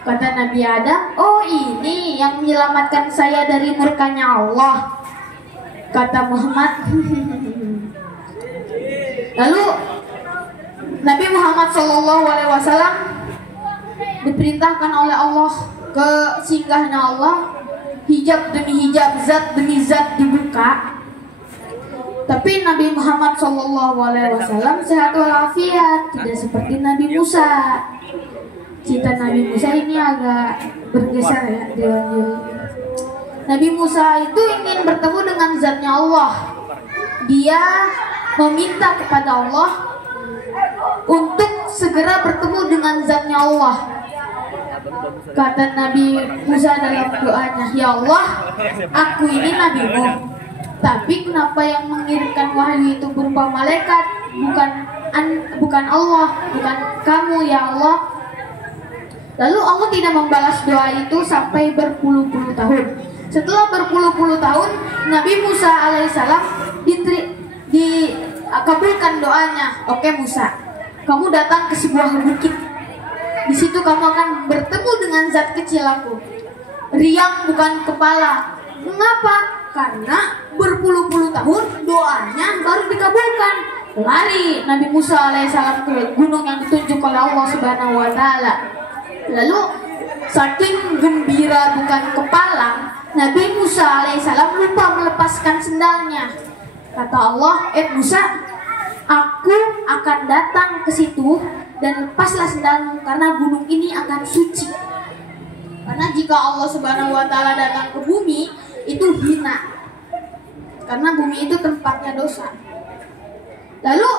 Kata Nabi Adam, oh ini yang menyelamatkan saya dari murkanya Allah. Kata Muhammad. Lalu Nabi Muhammad SAW diperintahkan oleh Allah ke singgahnya Allah. Hijab demi hijab, zat demi zat dibuka. Tapi Nabi Muhammad SAW sehat walafiat, tidak seperti Nabi Musa. Cerita Nabi Musa ini agak bergeser ya. Nabi Musa itu ingin bertemu dengan zatnya Allah. Dia meminta kepada Allah untuk segera bertemu dengan zatnya Allah. Kata Nabi Musa dalam doanya, "Ya Allah, aku ini nabimu, tapi kenapa yang mengirimkan wahyu itu berupa malaikat, bukan Allah, bukan kamu ya Allah?" Lalu Allah tidak membalas doa itu sampai berpuluh-puluh tahun. Setelah berpuluh-puluh tahun, Nabi Musa alaihissalam dikabulkan doanya. "Oke Musa, kamu datang ke sebuah bukit. Di situ kamu akan bertemu dengan zat kecil aku. Riang bukan kepala." Mengapa? Karena berpuluh-puluh tahun doanya baru dikabulkan. Lari Nabi Musa alaihissalam ke gunung yang ditunjuk oleh Allah Subhanahu wa taala. Lalu saking gembira bukan kepala, Nabi Musa alaihissalam lupa melepaskan sendalnya. Kata Allah, Musa, aku akan datang ke situ dan lepaslah sendalmu karena gunung ini akan suci." Karena jika Allah Subhanahu wa taala datang ke bumi, itu hina. Karena bumi itu tempatnya dosa. Lalu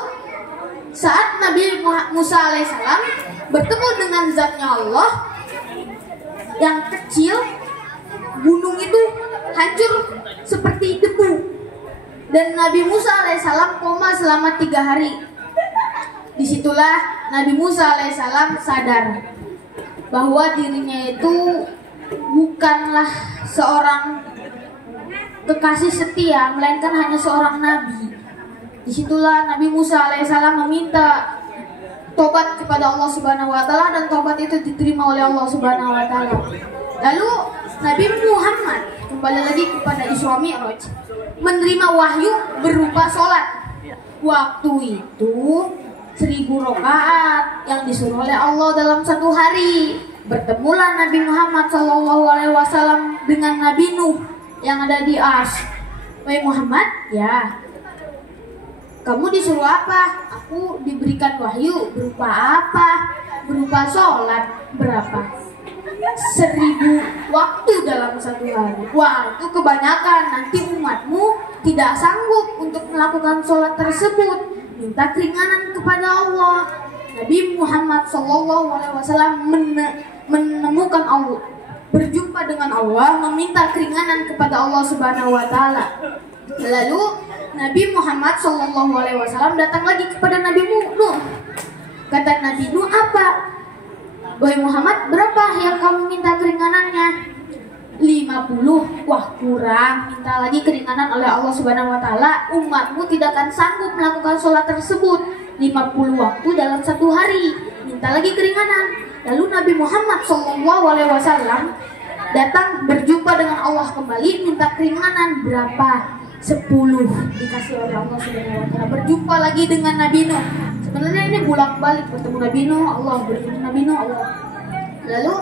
saat Nabi Musa alaihissalam bertemu dengan zatnya Allah yang kecil, gunung itu hancur seperti debu. Dan Nabi Musa alaihissalam koma selama 3 hari. Disitulah Nabi Musa alaihissalam sadar bahwa dirinya itu bukanlah seorang kekasih setia, melainkan hanya seorang nabi. Disitulah Nabi Musa alaihissalam meminta tobat kepada Allah Subhanahu wa taala, dan tobat itu diterima oleh Allah Subhanahu wa taala. Lalu Nabi Muhammad kembali lagi kepada Isra Mi'raj, menerima wahyu berupa sholat. Waktu itu 1000 rakaat yang disuruh oleh Allah dalam 1 hari. Bertemulah Nabi Muhammad SAW dengan Nabi Nuh yang ada di Ars. "Wahai Muhammad, ya, kamu disuruh apa?" "Aku diberikan wahyu berupa apa?" "Berupa sholat." "Berapa?" 1000 waktu dalam 1 hari. Wah, itu kebanyakan, nanti umatmu tidak sanggup untuk melakukan sholat tersebut. Minta keringanan kepada Allah. Nabi Muhammad SAW menemukan Allah, berjumpa dengan Allah, meminta keringanan kepada Allah Subhanahu wa taala. Lalu Nabi Muhammad SAW datang lagi kepada Nabi Nuh. Kata Nabi Nuh, "Apa? Wahai Muhammad, berapa yang kamu minta keringanannya?" 50. "Wah, kurang. Minta lagi keringanan oleh Allah Subhanahu wa taala. Umatmu tidak akan sanggup melakukan sholat tersebut. 50 waktu dalam 1 hari. Minta lagi keringanan." Lalu Nabi Muhammad SAW datang berjumpa dengan Allah kembali, minta keringanan. Berapa? 10. Dikasih oleh Allah Subhanahu wa taala. Berjumpa lagi dengan Nabi Nuh. Sebenarnya ini bolak-balik, bertemu Nabi Nuh, Allah, bertemu Nabi Nuh, Allah. Lalu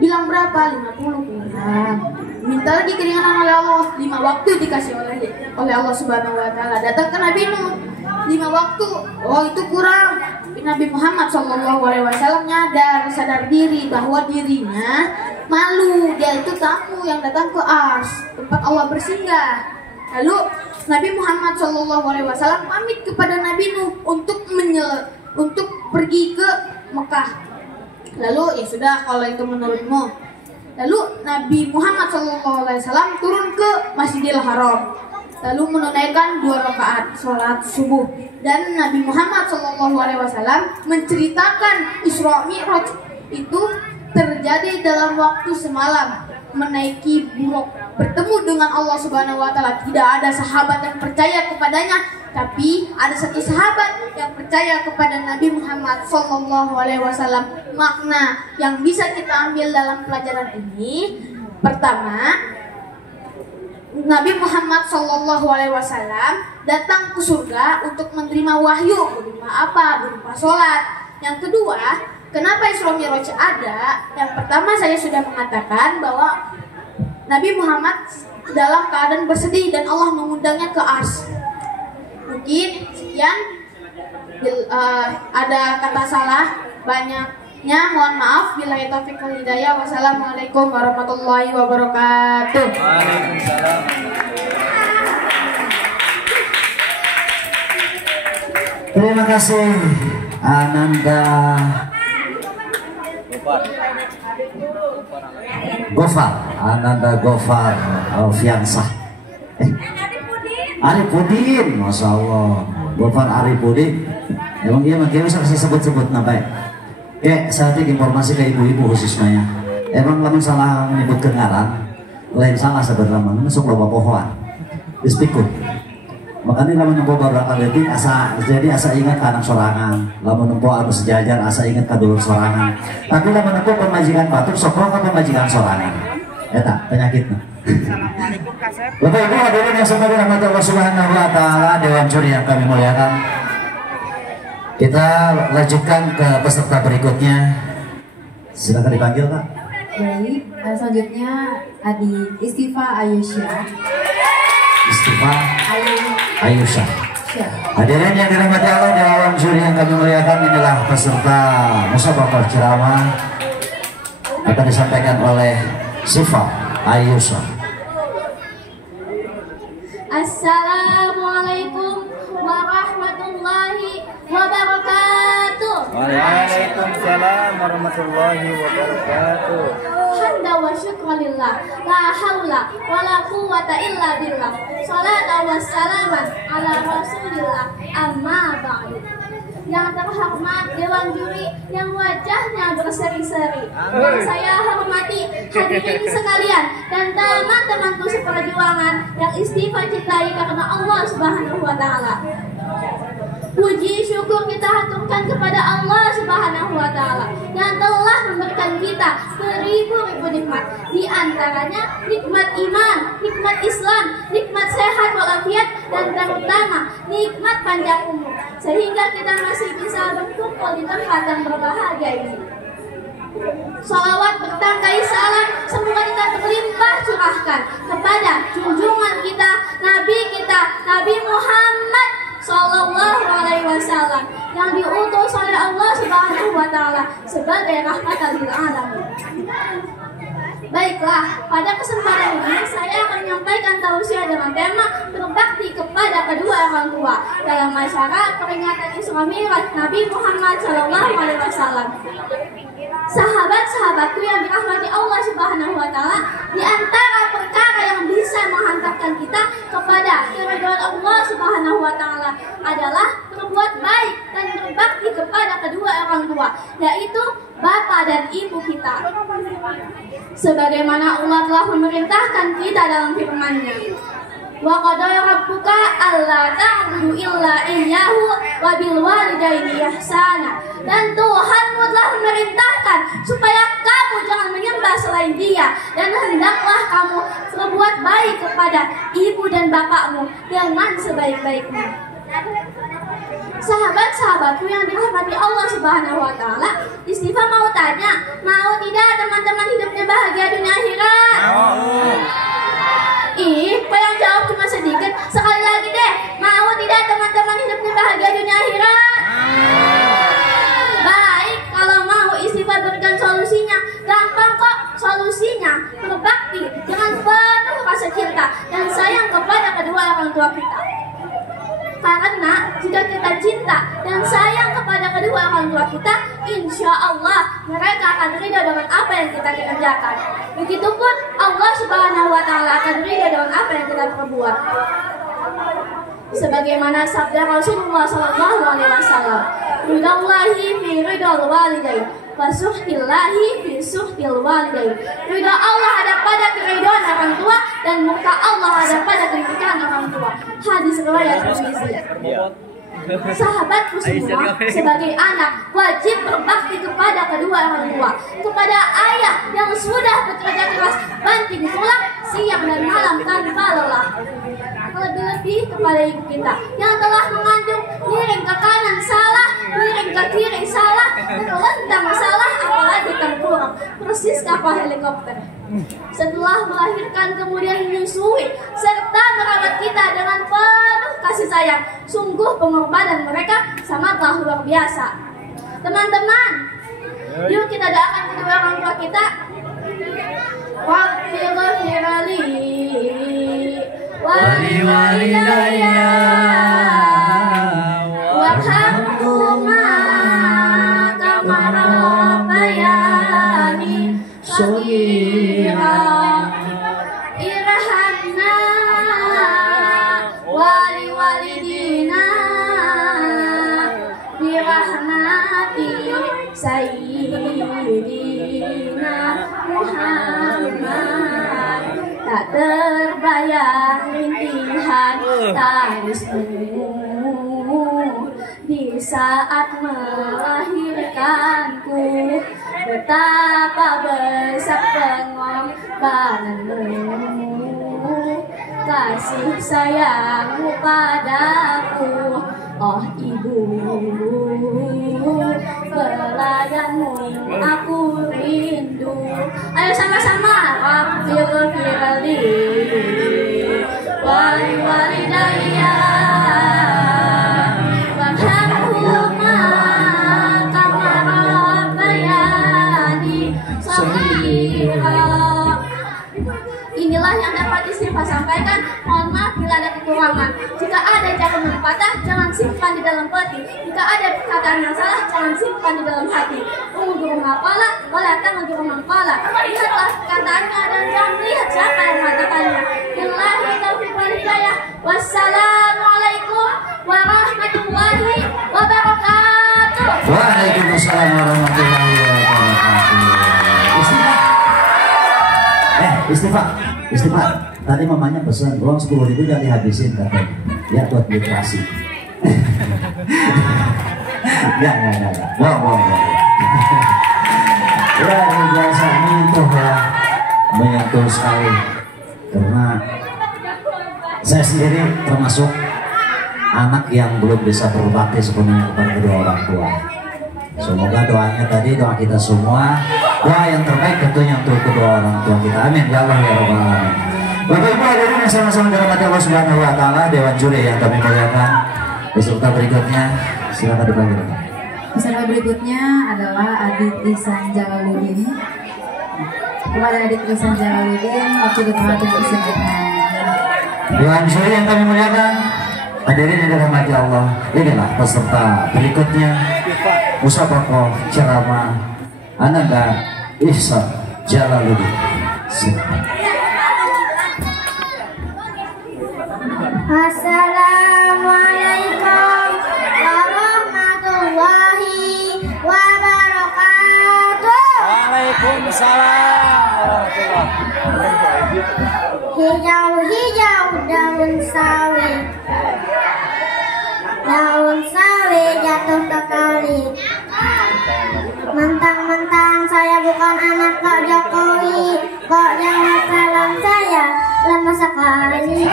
bilang berapa? 50. Kurang. Minta lagi keringanan oleh Allah. 5 waktu dikasih oleh Allah Subhanahu wa taala. Datang ke Nabi Nuh, 5 waktu. Oh, itu kurang. Nabi Muhammad SAW sadar diri bahwa dirinya malu. Dia itu tamu yang datang ke Ars, tempat Allah bersinggah. Lalu Nabi Muhammad SAW pamit kepada Nabi Nuh untuk pergi ke Mekah. Lalu, ya sudah kalau itu menurutmu. Lalu Nabi Muhammad SAW turun ke Masjidil Haram, lalu menunaikan 2 rakaat sholat subuh. Dan Nabi Muhammad SAW menceritakan Isra Mi'raj itu terjadi dalam waktu semalam, menaiki buruk, bertemu dengan Allah Subhanahu wa taala. Tidak ada sahabat yang percaya kepadanya, tapi ada 1 sahabat yang percaya kepada Nabi Muhammad SAW. Makna yang bisa kita ambil dalam pelajaran ini, pertama, Nabi Muhammad SAW datang ke surga untuk menerima wahyu berupa apa? Berupa sholat. Yang kedua, kenapa Isra Mi'raj ada? Yang pertama, saya sudah mengatakan bahwa Nabi Muhammad dalam keadaan bersedih dan Allah mengundangnya ke ars. Mungkin sekian, ada kata salah banyaknya, mohon maaf. Billahi taufiq wal hidayah. Wassalamualaikum warahmatullahi wabarakatuh. Waalaikumsalam. Terima kasih Ananda Gofar, Ananda Gofar Alfiansah. Arifudin, Masya Allah. Gofar Arifudin. Emang dia makin bisa sebut-sebut namanya. Saya informasi ke ibu-ibu khususnya. Emang lama salah menyebut kengaran, lain salah sebenarnya. Masuk loba pohon, dispikun. Makanya lama nempo beberapa detik jadi asa ingat ke anak sorangan, lama nempo anu sejajar asa ingat ke dulur sorangan. Tapi lama nempo pemajikan batur sokong ke pemajikan sorangan. Eta penyakitnya. Bapak Ibu hadirin yang semoga rahmat Allah Subhanahu wa taala, dewan juri yang kami muliakan. Kita lanjutkan ke peserta berikutnya. Silakan dipanggil, Pak. Baik, selanjutnya Adik Istifa Ayusha. Istifa Ayusha. Hadirin yang dirahmati Allah, dewan juri yang kami muliakan, inilah peserta musabaqah ceramah akan disampaikan oleh Istifa Ayusha. Assalamualaikum warahmatullahi wabarakatuh. Waalaikumsalam warahmatullahi wabarakatuh. Hamda wa syukra lillah, la haula wa la quwwata illa billah. Salatu wassalaman ala rasulillah, amma ba'du. Yang terhormat dewan juri yang wajahnya berseri-seri, yang saya hormati hadirin sekalian dan teman-temanku seperjuangan yang istighfar cintai karena Allah Subhanahu wa taala. Puji syukur kita haturkan kepada Allah Subhanahu wa taala yang telah memberikan kita beribu-ribu nikmat. Di antaranya nikmat iman, nikmat Islam, nikmat sehat walafiat, dan terutama nikmat panjang umur, sehingga kita masih bisa berkumpul di tempat yang berbahagia ini. Salawat bertangkai salam semoga kita berlimpah curahkan kepada junjungan kita, Nabi Muhammad Sallallahu Alaihi Wasallam yang diutus oleh Allah Subhanahu Wa Taala sebagai rahmatan lil alamin. Baiklah, pada kesempatan ini saya akan menyampaikan tausiah dengan tema berbakti kepada kedua orang tua dalam acara peringatan Isra Mi'raj Nabi Muhammad Sallallahu Alaihi Wasallam. Sahabat-sahabatku yang dirahmati Allah Subhanahu wa taala, di antara perkara yang bisa menghantarkan kita kepada keridhaan Allah Subhanahu wa taala adalah berbuat baik dan berbakti kepada kedua orang tua, yaitu bapak dan ibu kita. Sebagaimana Allah telah memerintahkan kita dalam firman-Nya. Wa qadaya rabbuka alla ta'budu illa iyyahu wa bil walidaini ihsana. Dan Tuhanmu telah memerintahkan supaya kamu jangan menyembah selain Dia, dan hendaklah kamu berbuat baik kepada ibu dan bapakmu dengan sebaik-baiknya. Sahabat-sahabatku yang dirahmati Allah Subhanahu wa taala, Istifa mau tanya, mau tidak teman-teman hidupnya bahagia dunia akhirat? Kok yang jawab cuma sedikit? Sekali lagi deh, mau tidak teman-teman hidupnya bahagia dunia akhirat? Baik, kalau mau Istifa berikan solusinya. Gampang kok solusinya, berbakti dengan penuh rasa cinta dan sayang kepada kedua orang tua kita. Karena jika kita cinta dan sayang kepada kedua orang tua kita, insya Allah mereka akan ridha dengan apa yang kita kerjakan. Begitupun Allah Subhanahu wa taala akan ridha dengan apa yang kita perbuat. Sebagaimana sabda Rasulullah sallallahu alaihi wasallam, "Ridallahi fi ridal walidain, wa suhtillahi fi suhtil walidain." Ridha Allah ada pada keridhaan orang tua dan murka Allah ada pada kemurkaan orang tua. Hadis riwayat Tirmizi. Sahabatku semua, sebagai anak wajib berbakti kepada kedua orang tua, kepada ayah yang sudah bekerja keras banting tulang siang dan malam tanpa lelah. Lebih-lebih kepada ibu kita yang telah mengandung miring ke kanan salah, miring ke kiri salah, terlentang salah, apalagi tengkurap persis kapal helikopter. Setelah melahirkan kemudian menyusui serta merawat kita dengan penuh kasih sayang. Sungguh pengorbanan mereka sangatlah luar biasa. Teman-teman, yuk kita doakan kedua orang tua kita. Waghfirli waliwalidayya warhamhuma kama rabbayani shaghira irhamna waliwalidina birahmati sayyidina Muhammad. Tak terbayang rintihan tangismu di saat melahirkanku, betapa besar pengorbananmu, kasih sayangmu padaku, oh ibu, pelayanmu aku rindu. Ayo sama-sama. Waghfirli waliwalidayya warhamhuma kama rabbayani shaghira. Inilah yang dapat Istighfar sampaikan. Mohon maaf bila ada kekurangan. Jika ada ucapan yang patah, jangan simpan di dalam peti. Jika ada perkataan yang salah, jangan simpan di dalam hati. Undur maqala, wala tandur maqala. Lihatlah perkataannya dan jangan melihat siapa yang mengatakannya. Billahi taufiq wal hidayah. Wassalamualaikum warahmatullahi wabarakatuh. Waalaikumsalam warahmatullahi wabarakatuh. Istighfar. Tadi mamanya pesan uang 10.000 jangan dihabisin katanya. Ya buat literasi. Ya. Bohong. Ya biasa menyentuh ya, menyentuh sekali. Karena saya sendiri termasuk anak yang belum bisa berbakti sepenuhnya kepada kedua orang tua. Semoga doanya tadi, doa kita semua, doa yang terbaik tentunya untuk kedua orang tua kita. Amin ya Allah ya Rabbal Alamin. Bapak Ibu hadirin yang sama-sama dirahmati Allah Subhanahu wa taala, dewan juri yang kami muliakan. Peserta berikutnya silakan dipanggil. Peserta berikutnya adalah Adik Ihsan Jalaluddin. Kepada Adik Ihsan Jalaluddin, waktu dihormati dipersilakan. Dewan juri yang kami muliakan, hadirin yang dirahmati Allah, inilah peserta berikutnya. Musabaqah ceramah Ananda Ihsan Jalaluddin. Assalamualaikum warahmatullahi wabarakatuh. Waalaikumsalam warahmatullahi. Hijau-hijau daun sawi, daun sawi jatuh ke kali. Mentang-mentang saya bukan anak Pak Jokowi, kok jawab salam saya lama sekali.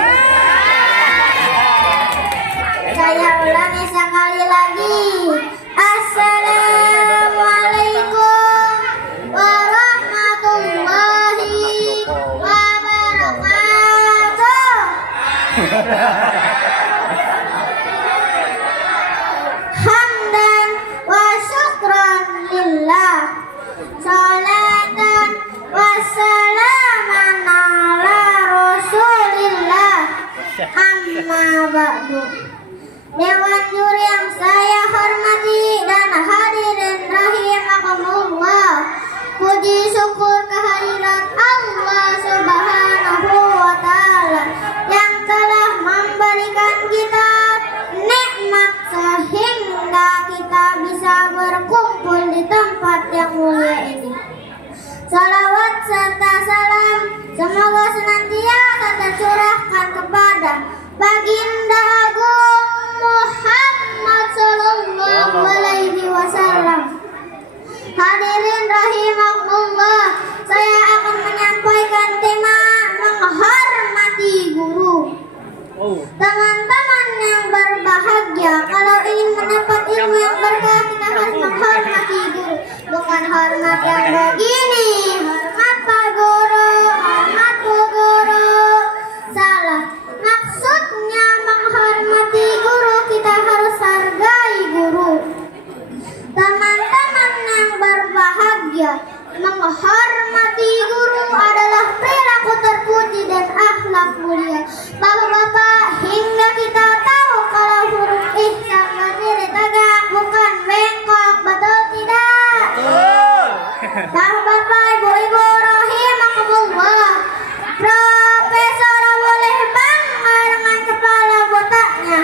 Saya ulangi sekali lagi. Assalamualaikum warahmatullahi wabarakatuh. Hamdan wa syukran lillah, salatan wa salaman ala rasulillah, amma ba'du. Dewan juri yang saya hormati dan hadirin rahimakumullah, puji syukur kehadirat Allah Subhanahu wa taala yang telah memberikan kita nikmat sehingga kita bisa berkumpul di tempat yang mulia ini. Salawat serta salam semoga senantiasa tercurahkan kepada Baginda Agung Muhammad sallallahu alaihi wasallam. Hadirin rahimakumullah, saya akan menyampaikan tema dengan hormat yang begini. Hormat Pak Guru, hormat Bu Guru. Salah. Maksudnya menghormati guru, kita harus hargai guru. Teman-teman yang berbahagia, menghormati guru adalah perilaku terpuji dan akhlak mulia. Bapak-bapak, hingga kita tahu kalau huruf ihsan berdiri tegak, bukan bengkok, betul tidak? Bapak-bapak, ibu-ibu rahimakumullah, Profesor boleh bangga dengan kepala botaknya.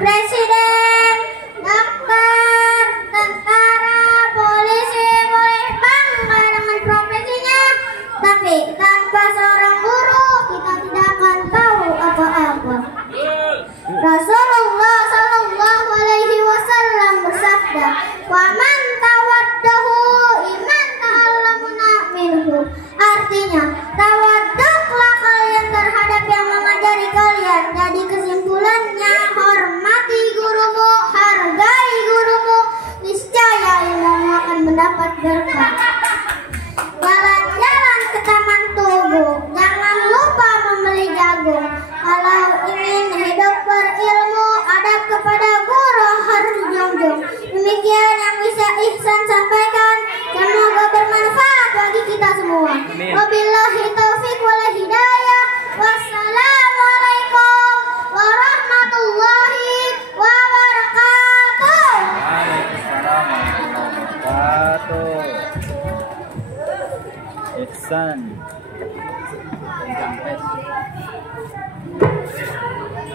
Presiden, dokter, tentara, polisi boleh bangga dengan profesinya. Tapi tanpa seorang guru kita tidak akan tahu apa-apa. Rasulullah Shallallahu Alaihi Wasallam bersabda, "Wa man tawaddahu iman ta'allamuna minhu." Artinya, tawaduklah kalian terhadap yang mengajari kalian. Jadi kesimpulannya, hormati gurumu, hargai gurumu, niscaya ilmumu akan mendapat berkah. Jalan-jalan ke Taman Tugu, jangan lupa membeli jagung. Kalau ingin hidup berilmu, adab kepada guru harus dijunjung. Demikian yang bisa Ihsan sampaikan. Semoga bermanfaat bagi kita semua. Wabillahi taufiq wal hidayah. Wassalamualaikum warahmatullahi wabarakatuh. Waalaikumsalam warahmatullahi wabarakatuh. Ihsan.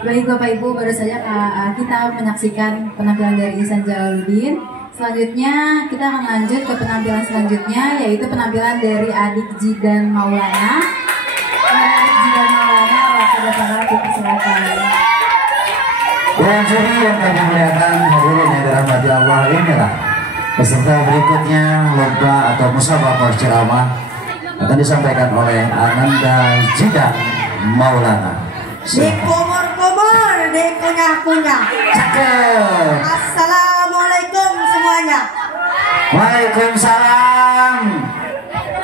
Baik Bapak Ibu, baru saja kita menyaksikan penampilan dari Ihsan Jalaluddin. Selanjutnya kita akan lanjut ke penampilan selanjutnya, yaitu penampilan dari adik Jidan Maulana. Adik Jidan Maulana, wakil para kita silakan. Yang juri yang kami muliakan, hadirin yang dirahmati Allah, inilah peserta berikutnya lomba atau musabaqah ceramah akan disampaikan oleh Ananda Jidan Maulana. Di kumur-kumur, di kunyah-kunyah. Cakep. Assalamualaikum semuanya. Waalaikumsalam.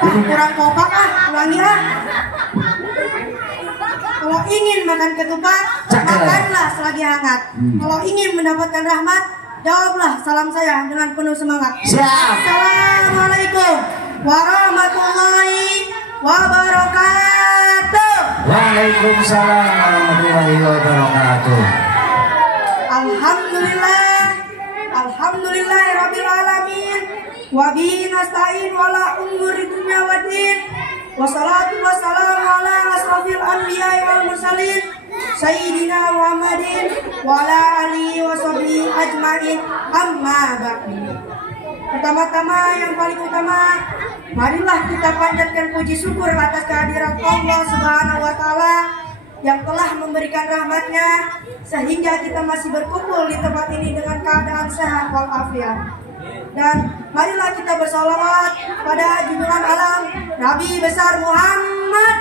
Kurang kompak ulangi ah. Kalau ingin makan ketupat, makanlah selagi hangat. Kalau ingin mendapatkan rahmat, jawablah salam saya dengan penuh semangat. Siap. Assalamualaikum warahmatullahi wabarakatuh. Waalaikumsalam warahmatullahi wabarakatuh. Alhamdulillahirabbil alamin. Wa bihi nasta'in wala umuri dunya waddin. Wassalatu wassalamu ala asrofil anbiya'i wal mursalin Sayyidina Muhammadin wa ala alihi wa sahbihi ajma'in, amma ba'du. Pertama-tama yang paling utama, marilah kita panjatkan puji syukur atas kehadiran Allah Subhanahu wa Ta'ala yang telah memberikan rahmatnya sehingga kita masih berkumpul di tempat ini dengan keadaan sehat walafiat. Dan marilah kita bersalawat pada junjungan alam Nabi besar Muhammad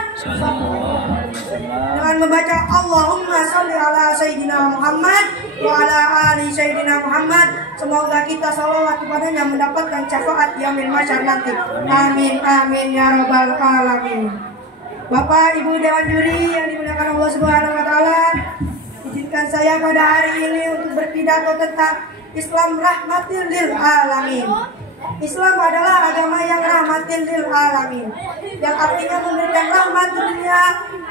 dengan membaca Allahumma sholli ala Sayyidina Muhammad wa ala ali Sayyidina Muhammad. Semoga kita salawat kepadanya mendapatkan syafaat yaumil mahsyar nanti. Amin amin ya rabbal alamin. Bapak Ibu Dewan Juri yang dimuliakan Allah Subhanahu wa Ta'ala, izinkan saya pada hari ini untuk berpidato tentang Islam rahmatil lil alamin. Islam adalah agama yang rahmatil lil alamin, yang artinya memberikan rahmat di dunia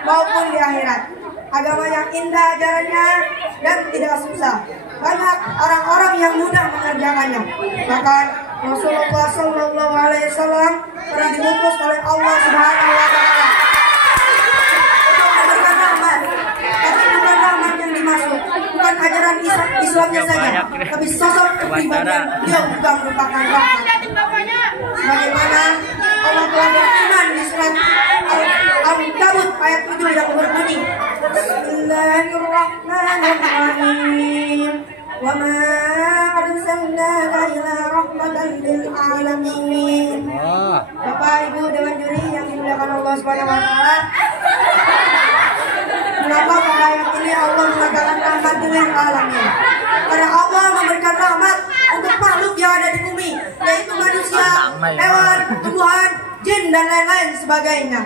maupun di akhirat. Agama yang indah ajarannya dan tidak susah. Banyak orang-orang yang mudah mengerjakannya. Bahkan Rasulullah Shallallahu Alaihi Wasallam pernah diutus oleh Allah Subhanahu Wa Taala untuk memberikan rahmat. Tapi bukan rahmat yang dimaksud, bukan ajaran Islamnya saja, tapi sosok kepribadian dia juga merupakan rahmat. Bagaimana Allah telah berfirman di surat Al-Ankabut ayat 7 yang berbunyi, Bismillahirrahmanirrahim. Wa ma arsalnaka illa rahmatan lil alamin. Bapak Ibu Dewan Juri yang dimuliakan Allah Subhanahu wa Ta'ala, kenapa pada ayat ini Allah mengatakan rahmat lil alamin? Karena Allah memberikan rahmat untuk makhluk yang ada di bumi bumi, yaitu manusia, hewan, tumbuhan, jin dan lain-lain sebagainya.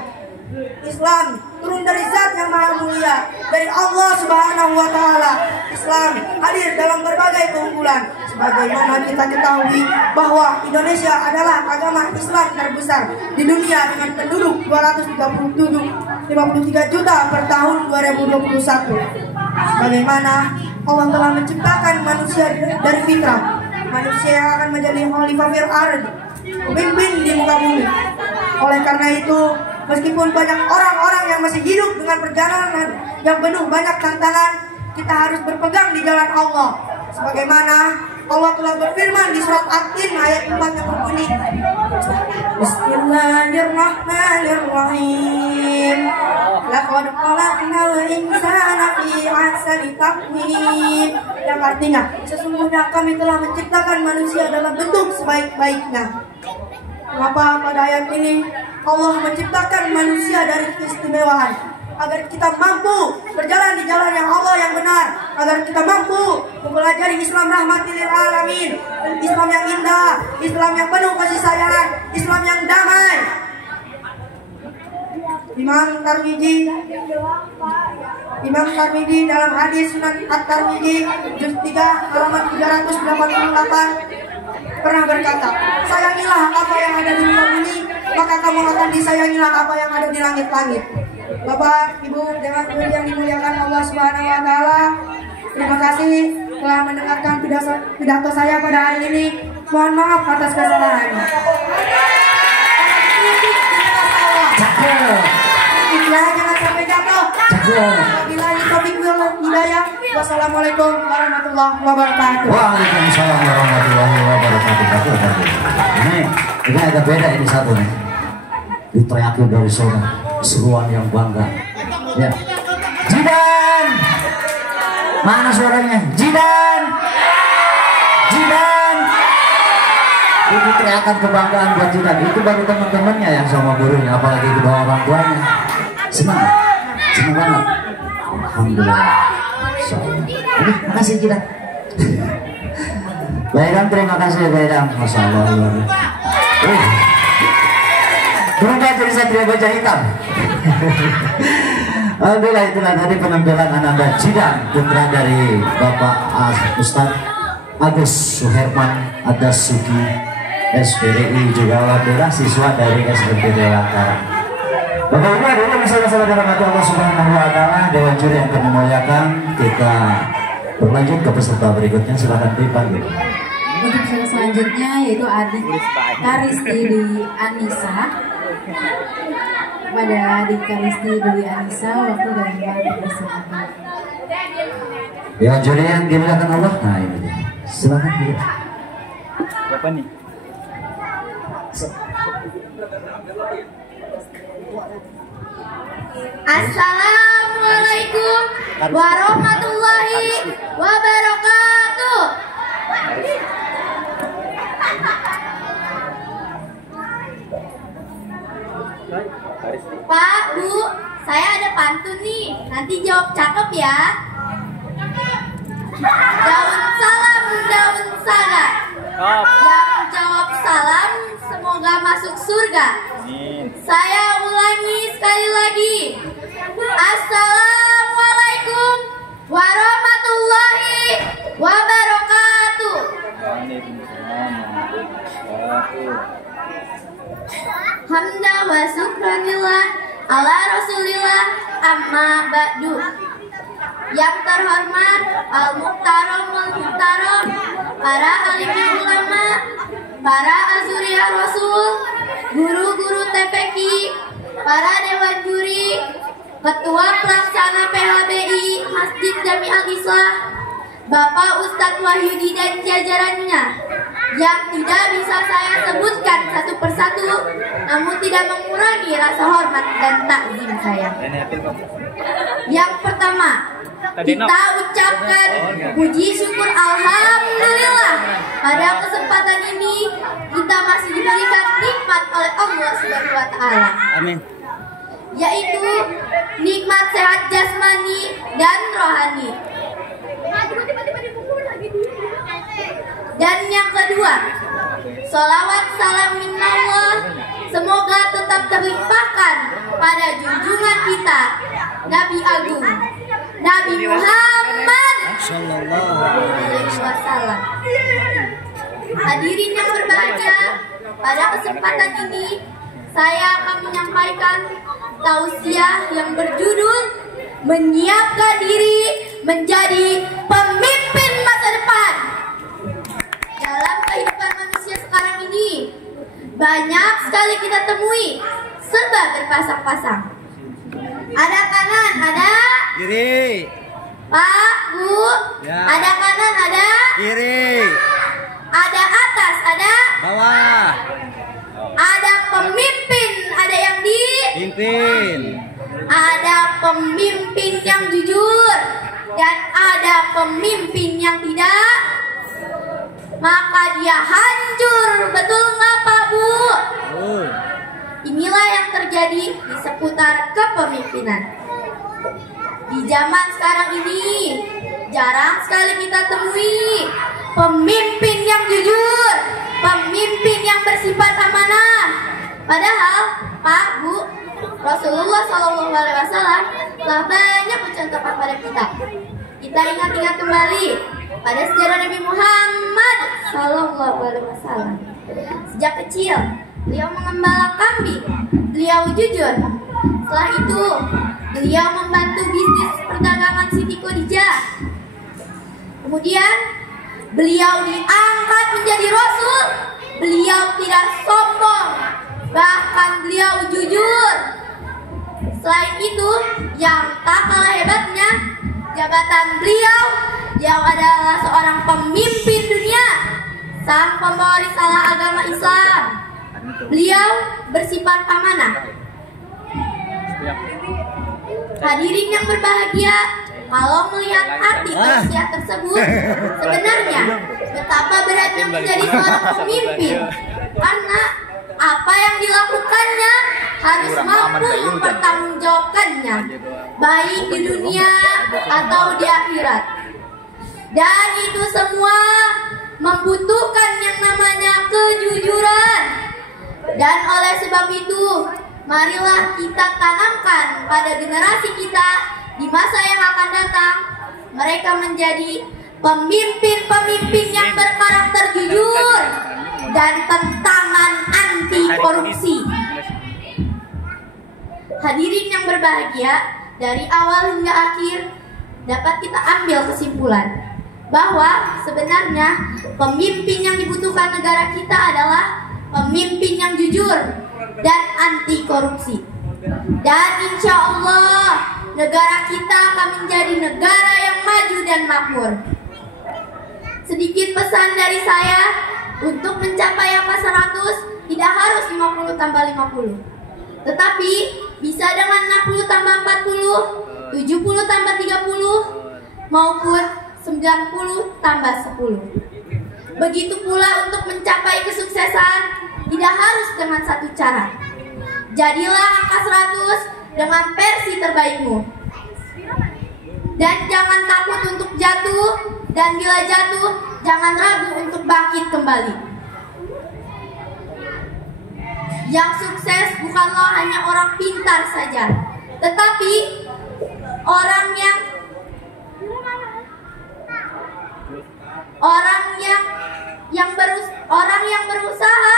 Islam turun dari zat yang maha mulia, dari Allah Subhanahu wa Ta'ala. Islam hadir dalam berbagai keunggulan, sebagaimana kita ketahui bahwa Indonesia adalah agama Islam terbesar di dunia dengan penduduk 253 juta per tahun 2021. Bagaimana Allah telah menciptakan manusia dari fitrah, manusia akan menjadi khalifah fil ard, pemimpin di muka bumi. Oleh karena itu, meskipun banyak orang-orang yang masih hidup dengan perjalanan yang penuh banyak tantangan, kita harus berpegang di jalan Allah. Sebagaimana Allah telah berfirman di surat At-Tin ayat 4 yang berbunyi, Bismillahirrahmanirrahim. Laqad khalaqnal insana fi ahsani taqwim. Yang artinya, sesungguhnya kami telah menciptakan manusia dalam bentuk sebaik-baiknya. Mengapa pada ayat ini Allah menciptakan manusia dari keistimewaan? Agar kita mampu berjalan di jalan yang Allah yang benar, agar kita mampu mempelajari Islam rahmatil lil alamin, Islam yang indah, Islam yang penuh kasih sayang, Islam yang damai. Imam Tirmidzi dalam hadis Sunan At-Tirmidzi juz 3 halaman 388 pernah berkata, sayangilah apa yang ada di muka bumi, maka kamu akan disayangilah apa yang ada di langit-langit. Bapak, Ibu, jemaah yang dimuliakan Allah Subhanahu wa Ta'ala, terima kasih telah mendengarkan pidato saya pada hari ini. Mohon maaf atas kesalahannya. Jangan sampai jatuh. Bila topik hidayah. Wassalamualaikum warahmatullahi wabarakatuh. Waalaikumsalam warahmatullahi wabarakatuh. Ini agak beda ini satu nih. Diteriaki dari sana, seruan yang bangga. Ya. Jidan, mana suaranya? Jidan, Jidan. Itu teriakan kebanggaan buat Jidan. Itu baru teman-temannya yang sama gurunya, apalagi kedua orang tuanya. Senang banget. Alhamdulillah. Ini makasih Jidan. Baikkan, terima kasih Baikkan. Masya Allah. Berubah jadi satria baja hitam. Alhamdulillah, itulah tadi penampilan Ananda Jidan, putra dari Bapak Ustadz Agus Suherman Adasuki SPDI, juga alhamdulillah siswa dari SMPT Dewantara. Bapak Ibu adalah bersama-sama dalam hati Allah Subhanahu wa Ta'ala. Dewan juri yang kami muliakan, kita berlanjut ke peserta berikutnya. Silakan dipanggil. Untuk peserta selanjutnya yaitu adik Karisti Dwi Anissa. Pada adik Karisti Dwi Anissa, waktu dan tempat dipersilakan. Dewan juri yang dimuliakan Allah. Nah ini dia. Silakan pilih. Siapa nih? Assalamualaikum warahmatullahi wabarakatuh. Pak, Bu, saya ada pantun nih. Nanti jawab cakep ya. Daun salam, daun salam. Yang jawab salam semoga masuk surga. Saya ulangi sekali lagi. Assalamualaikum warahmatullahi wabarakatuh. Hamda wa syukranillah ala rasulillah amma ba'du. Yang terhormat al-muhtaram wal-muhtaram, para alim ulama, para azuriyah rasul, guru-guru TPQ, para dewan juri, ketua pelaksana PHBI Masjid Jami Al-Islah, Bapak Ustadz Wahyudi dan jajarannya, yang tidak bisa saya sebutkan satu persatu, namun tidak mengurangi rasa hormat dan takzim saya. Yang pertama, kita ucapkan puji syukur alhamdulillah pada kesempatan ini kita masih diberikan nikmat oleh Allah Subhanahu wa Ta'ala. Amin. Yaitu nikmat sehat jasmani dan rohani. Dan yang kedua, Sholawat salam minallah semoga tetap terlimpahkan pada junjungan kita, Nabi Agung, Nabi Muhammad Sallallahu Alaihi Wasallam. Hadirin yang berbahagia, pada kesempatan ini saya akan menyampaikan tausiah yang berjudul menyiapkan diri menjadi pemimpin masa depan. Dalam kehidupan manusia sekarang ini banyak sekali kita temui serba berpasang-pasang. Ada kanan, ada Kiri. Pak, Bu. Ya. Ada kanan, ada Kiri. ada atas, ada Bawah. ada pemimpin, ada yang Pimpin. ada pemimpin yang jujur dan ada pemimpin yang tidak, maka dia hancur. Betul nggak Pak, Bu? Inilah yang terjadi di seputar kepemimpinan. Di zaman sekarang ini jarang sekali kita temui pemimpin yang jujur, pemimpin yang bersifat amanah. Padahal Pak, Bu, Rasulullah SAW telah banyak mencontohkan pada kita. Kita ingat-ingat kembali pada sejarah Nabi Muhammad SAW. Sejak kecil beliau mengembala kambing, beliau jujur. Setelah itu beliau membantu bisnis perdagangan Siti Khadijah. Kemudian beliau diangkat menjadi Rasul. Beliau tidak sombong, bahkan beliau jujur. Selain itu, yang tak kalah hebatnya, jabatan beliau adalah seorang pemimpin dunia, sang pembawa risalah agama Islam. Beliau bersifat amanah. Hadirin yang berbahagia, kalau melihat arti tausiah tersebut, sebenarnya betapa beratnya menjadi seorang pemimpin, karena apa yang dilakukannya harus mampu mempertanggungjawabkannya, baik di dunia atau di akhirat. Dan itu semua membutuhkan yang namanya kejujuran. Dan oleh sebab itu, marilah kita tanamkan pada generasi kita di masa yang akan datang, mereka menjadi pemimpin-pemimpin yang berkarakter jujur dan tentangan anti korupsi. Hadirin yang berbahagia, dari awal hingga akhir dapat kita ambil kesimpulan bahwa sebenarnya pemimpin yang dibutuhkan negara kita adalah pemimpin yang jujur dan anti korupsi. Dan insya Allah negara kita akan menjadi negara yang maju dan makmur. Sedikit pesan dari saya, untuk mencapai angka 100 tidak harus 50 tambah 50, tetapi bisa dengan 60 tambah 40, 70 tambah 30, maupun 90 tambah 10. Begitu pula untuk mencapai kesuksesan tidak harus dengan satu cara. Jadilah angka 100 dengan versi terbaikmu. Dan jangan takut untuk jatuh, dan bila jatuh jangan ragu untuk bangkit kembali. Yang sukses bukanlah hanya orang pintar saja, tetapi orang yang berusaha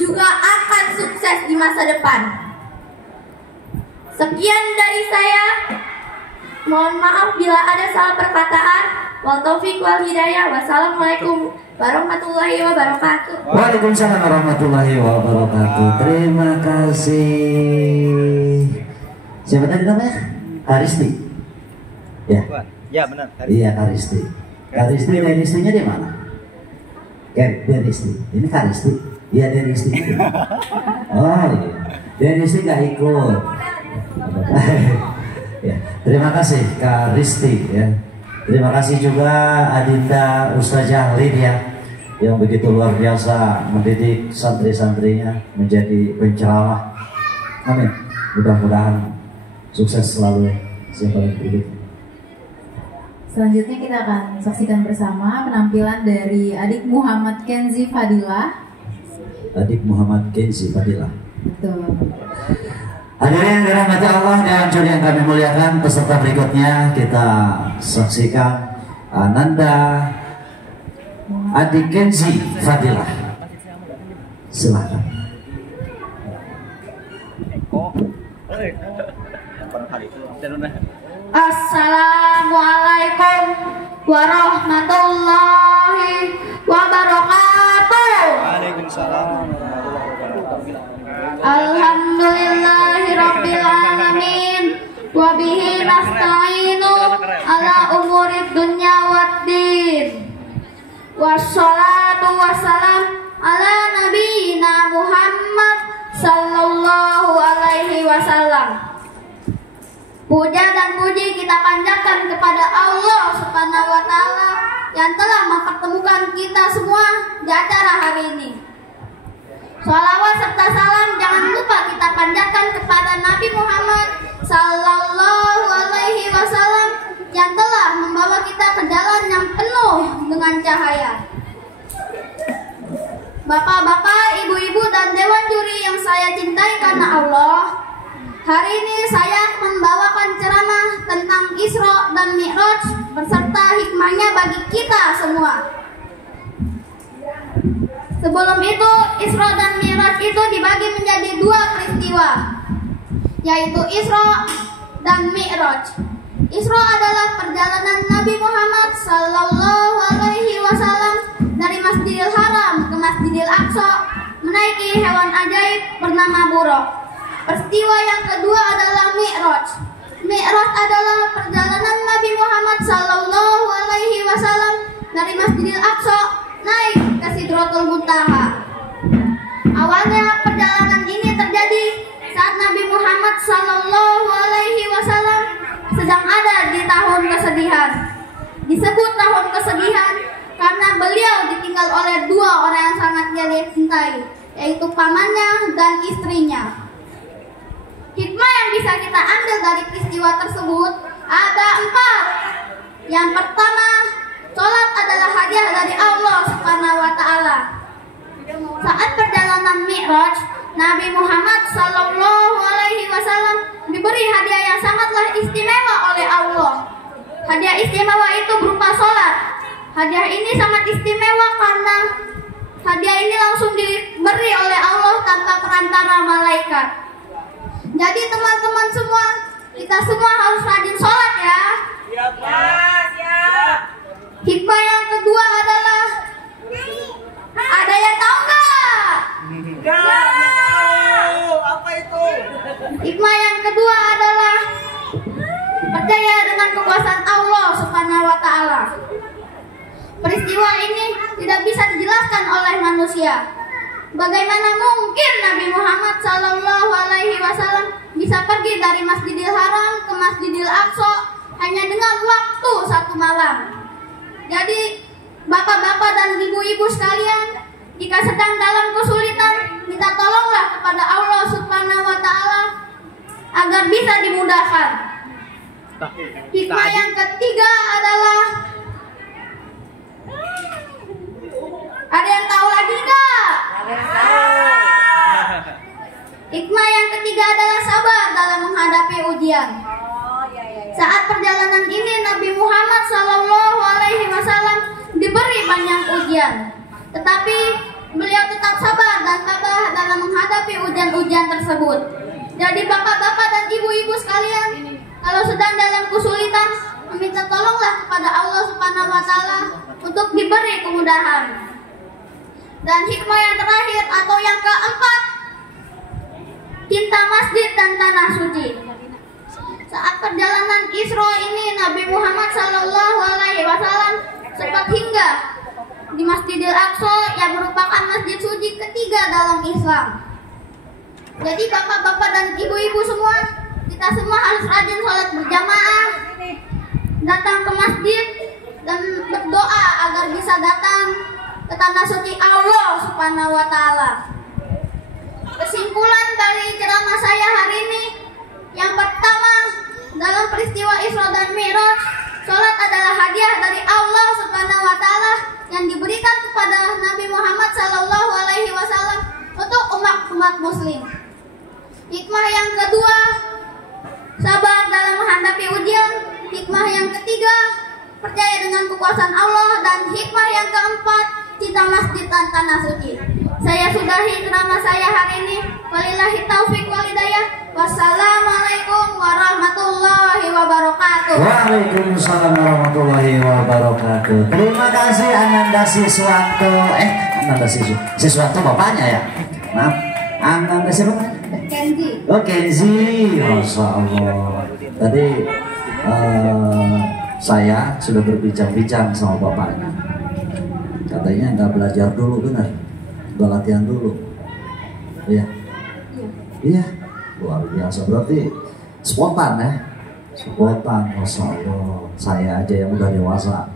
juga akan sukses di masa depan. Sekian dari saya. Mohon maaf bila ada salah perkataan. Wal taufiq wal hidayah. Wassalamualaikum warahmatullahi wabarakatuh. Waalaikumsalam warahmatullahi wabarakatuh. Terima kasih. Siapa tadi namanya? Karisti. Ya. Ya benar. Iya, Karisti. Karisti dan istrinya di mana? Denisti. Ini Karisti. Iya, Denisti. Oh iya. Denisti nggak ikut. Ya, terima kasih Kak Risti ya. Terima kasih juga Adinda Ustazah Lin ya, yang begitu luar biasa mendidik santri-santrinya menjadi penceramah. Amin. Mudah-mudahan sukses selalu. Siapa yang berikut? Selanjutnya kita akan saksikan bersama penampilan dari adik Muhammad Kenzi Fadilah. adik Muhammad Kenzi Fadilah. Betul. Hadirin yang dirahmati Allah dan juri yang kami muliakan, peserta berikutnya kita saksikan Ananda adik Kenzi Fadilah. Silakan. Assalamualaikum warahmatullahi wabarakatuh. Waalaikumsalam. Alhamdulillahirabbil alamin wa bihi nasta'inu ala umurid dunya waddin. Wassalatu wassalam ala nabiyyina Muhammad sallallahu alaihi wasallam. Puja dan puji kita panjatkan kepada Allah Subhanahu wa taala yang telah mempertemukan kita semua di acara hari ini. Shalawat serta salam jangan lupa kita panjatkan kepada Nabi Muhammad sallallahu alaihi wasallam yang telah membawa kita ke jalan yang penuh dengan cahaya. Bapak-bapak, ibu-ibu dan dewan juri yang saya cintai karena Allah, hari ini saya membawakan ceramah tentang Isra dan Mi'raj beserta hikmahnya bagi kita semua. Sebelum itu, Isra dan Mi'raj itu dibagi menjadi dua peristiwa, yaitu Isra dan Mi'raj. Isra adalah perjalanan Nabi Muhammad sallallahu alaihi wasallam dari Masjidil Haram ke Masjidil Aqsa menaiki hewan ajaib bernama Buraq. Peristiwa yang kedua adalah Mi'raj. Mi'raj adalah perjalanan Nabi Muhammad sallallahu alaihi wasallam dari Masjidil Aqsa naik ke Sidratul Muntaha. Awalnya perjalanan ini terjadi saat Nabi Muhammad sallallahu alaihi wasallam sedang ada di tahun kesedihan. Disebut tahun kesedihan karena beliau ditinggal oleh dua orang yang sangat dia cintai, yaitu pamannya dan istrinya. Hikmah yang bisa kita ambil dari peristiwa tersebut ada 4. Yang pertama, sholat adalah hadiah dari Allah Subhanahu wa taala. Saat perjalanan Mi'raj, Nabi Muhammad sallallahu alaihi wasallam diberi hadiah yang sangatlah istimewa oleh Allah. Hadiah istimewa itu berupa sholat. Hadiah ini sangat istimewa karena hadiah ini langsung diberi oleh Allah tanpa perantara malaikat. Jadi teman-teman semua, kita semua harus rajin sholat ya. Hikmah yang kedua adalah, ada yang tahu nggak? Apa itu? Hikmah yang kedua adalah percaya dengan kekuasaan Allah Subhanahu wa taala. Peristiwa ini tidak bisa dijelaskan oleh manusia. Bagaimana mungkin Nabi Muhammad sallallahu alaihi wasallam bisa pergi dari Masjidil Haram ke Masjidil Aqsa hanya dengan waktu 1 malam. Jadi bapak-bapak dan ibu-ibu sekalian, jika sedang dalam kesulitan, minta tolonglah kepada Allah Subhanahu wa taala agar bisa dimudahkan. Hikmah yang ketiga adalah, ada yang tahu lagi nggak? Hikmah yang ketiga adalah sabar dalam menghadapi ujian. Saat perjalanan ini Nabi Muhammad sallallahu alaihi wasallam diberi banyak ujian, tetapi beliau tetap sabar dan tabah dalam menghadapi ujian-ujian tersebut. Jadi bapak-bapak dan ibu-ibu sekalian, kalau sedang dalam kesulitan, meminta tolonglah kepada Allah Subhanahu wa taala untuk diberi kemudahan. Dan hikmah yang terakhir atau yang keempat, cinta masjid dan tanah suci. Saat perjalanan Isra ini Nabi Muhammad sallallahu alaihi wasallam sempat hinggah di Masjidil Aqsa yang merupakan masjid suci ketiga dalam Islam. Jadi bapak-bapak dan ibu-ibu semua, kita semua harus rajin sholat berjamaah, datang ke masjid dan berdoa agar bisa datang ke tanah suci Allah Subhanahu wa taala. Kesimpulan dari ceramah saya hari ini, yang pertama, dalam peristiwa Isra dan Mi'raj, sholat adalah hadiah dari Allah Subhanahu wa taala yang diberikan kepada Nabi Muhammad sallallahu alaihi wasallam umat muslim. Hikmah yang kedua, sabar dalam menghadapi ujian. Hikmah yang ketiga, percaya dengan kekuasaan Allah. Dan hikmah yang keempat, cinta masjid dan tanah suci. Saya sudahi ceramah saya hari ini. Walillahi taufiq wal hidayah. Wassalamualaikum warahmatullahi wabarakatuh. Waalaikumsalam warahmatullahi wabarakatuh. Terima kasih Ananda Siswanto. Ananda Siswanto bapaknya ya? Maaf, Ananda siapa? Kenzi. Oh Kenzi, Masya Allah. Tadi saya sudah berbincang-bincang sama bapaknya. Katanya nggak belajar dulu, benar? Nggak latihan dulu. Iya. Iya. Luar biasa, berarti spontan ya? Spontan, Masya Allah. Saya aja yang udah dewasa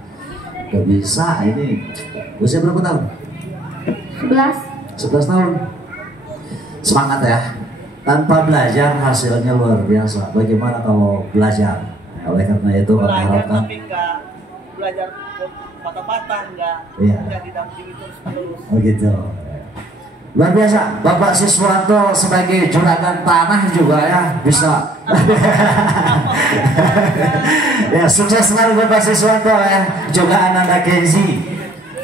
gak bisa ini. Usia berapa tahun? 11 tahun. Semangat ya. Tanpa belajar hasilnya luar biasa. Bagaimana kalau belajar? Oleh karena itu kami harapkan tapi nggak belajar patah-patah, nggak didampingi terus. Oh gitu. Luar biasa, Bapak Siswanto sebagai juragan tanah juga ya bisa. Ya sukses selalu Bapak Siswanto ya. Juga Ananda Kenzi,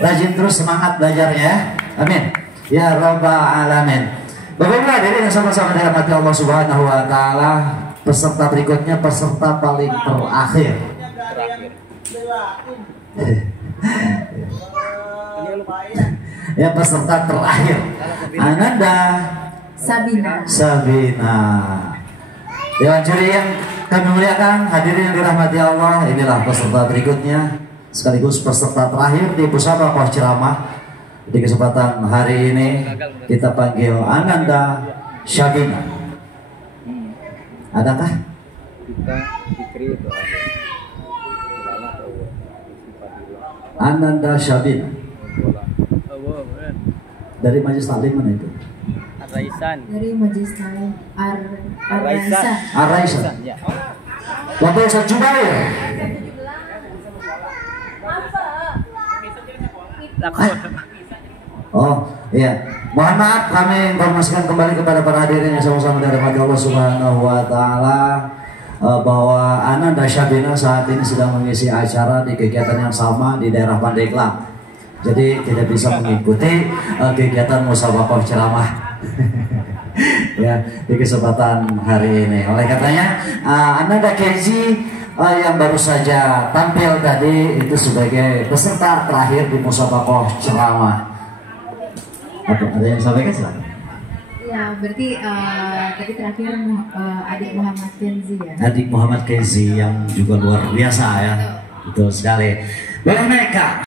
rajin terus semangat belajarnya ya. Amin. Ya Rabbal Alamin. Bapak-bapak hadirin yang sama-sama dirahmati Allah Subhanahu Wa Taala. Peserta berikutnya peserta paling terakhir. Ya peserta terakhir Ananda Sabina. Dewan juri yang kami muliakan, hadirin yang dirahmati Allah, inilah peserta berikutnya sekaligus peserta terakhir di Musabaqah Ceramah. Di kesempatan hari ini kita panggil Ananda Sabina. Adakah? Ananda Sabina. Dari Majelis Taklim mana itu? Ar-Raisan. Dari Majelis Taklim Ar-Raisan. Ar-Raisan. Bapak Ustaz Jubair. Oh iya, mohon maaf kami informasikan kembali kepada para hadirin yang sama-sama dirahmati Allah Subhanahu Wa Taala bahwa Ananda Sabina saat ini sedang mengisi acara di kegiatan yang sama di daerah Pandeglang. Jadi tidak bisa mengikuti kegiatan musabaqah ceramah ya di kesempatan hari ini. Oleh katanya Ananda Kenzi yang baru saja tampil tadi itu sebagai peserta terakhir di musabaqah ceramah. Ada yang sampaikan silakan. Ya berarti tadi terakhir adik Muhammad Kenzi ya. Adik Muhammad Kenzi yang juga luar biasa ya. Betul sekali. Boleh mereka.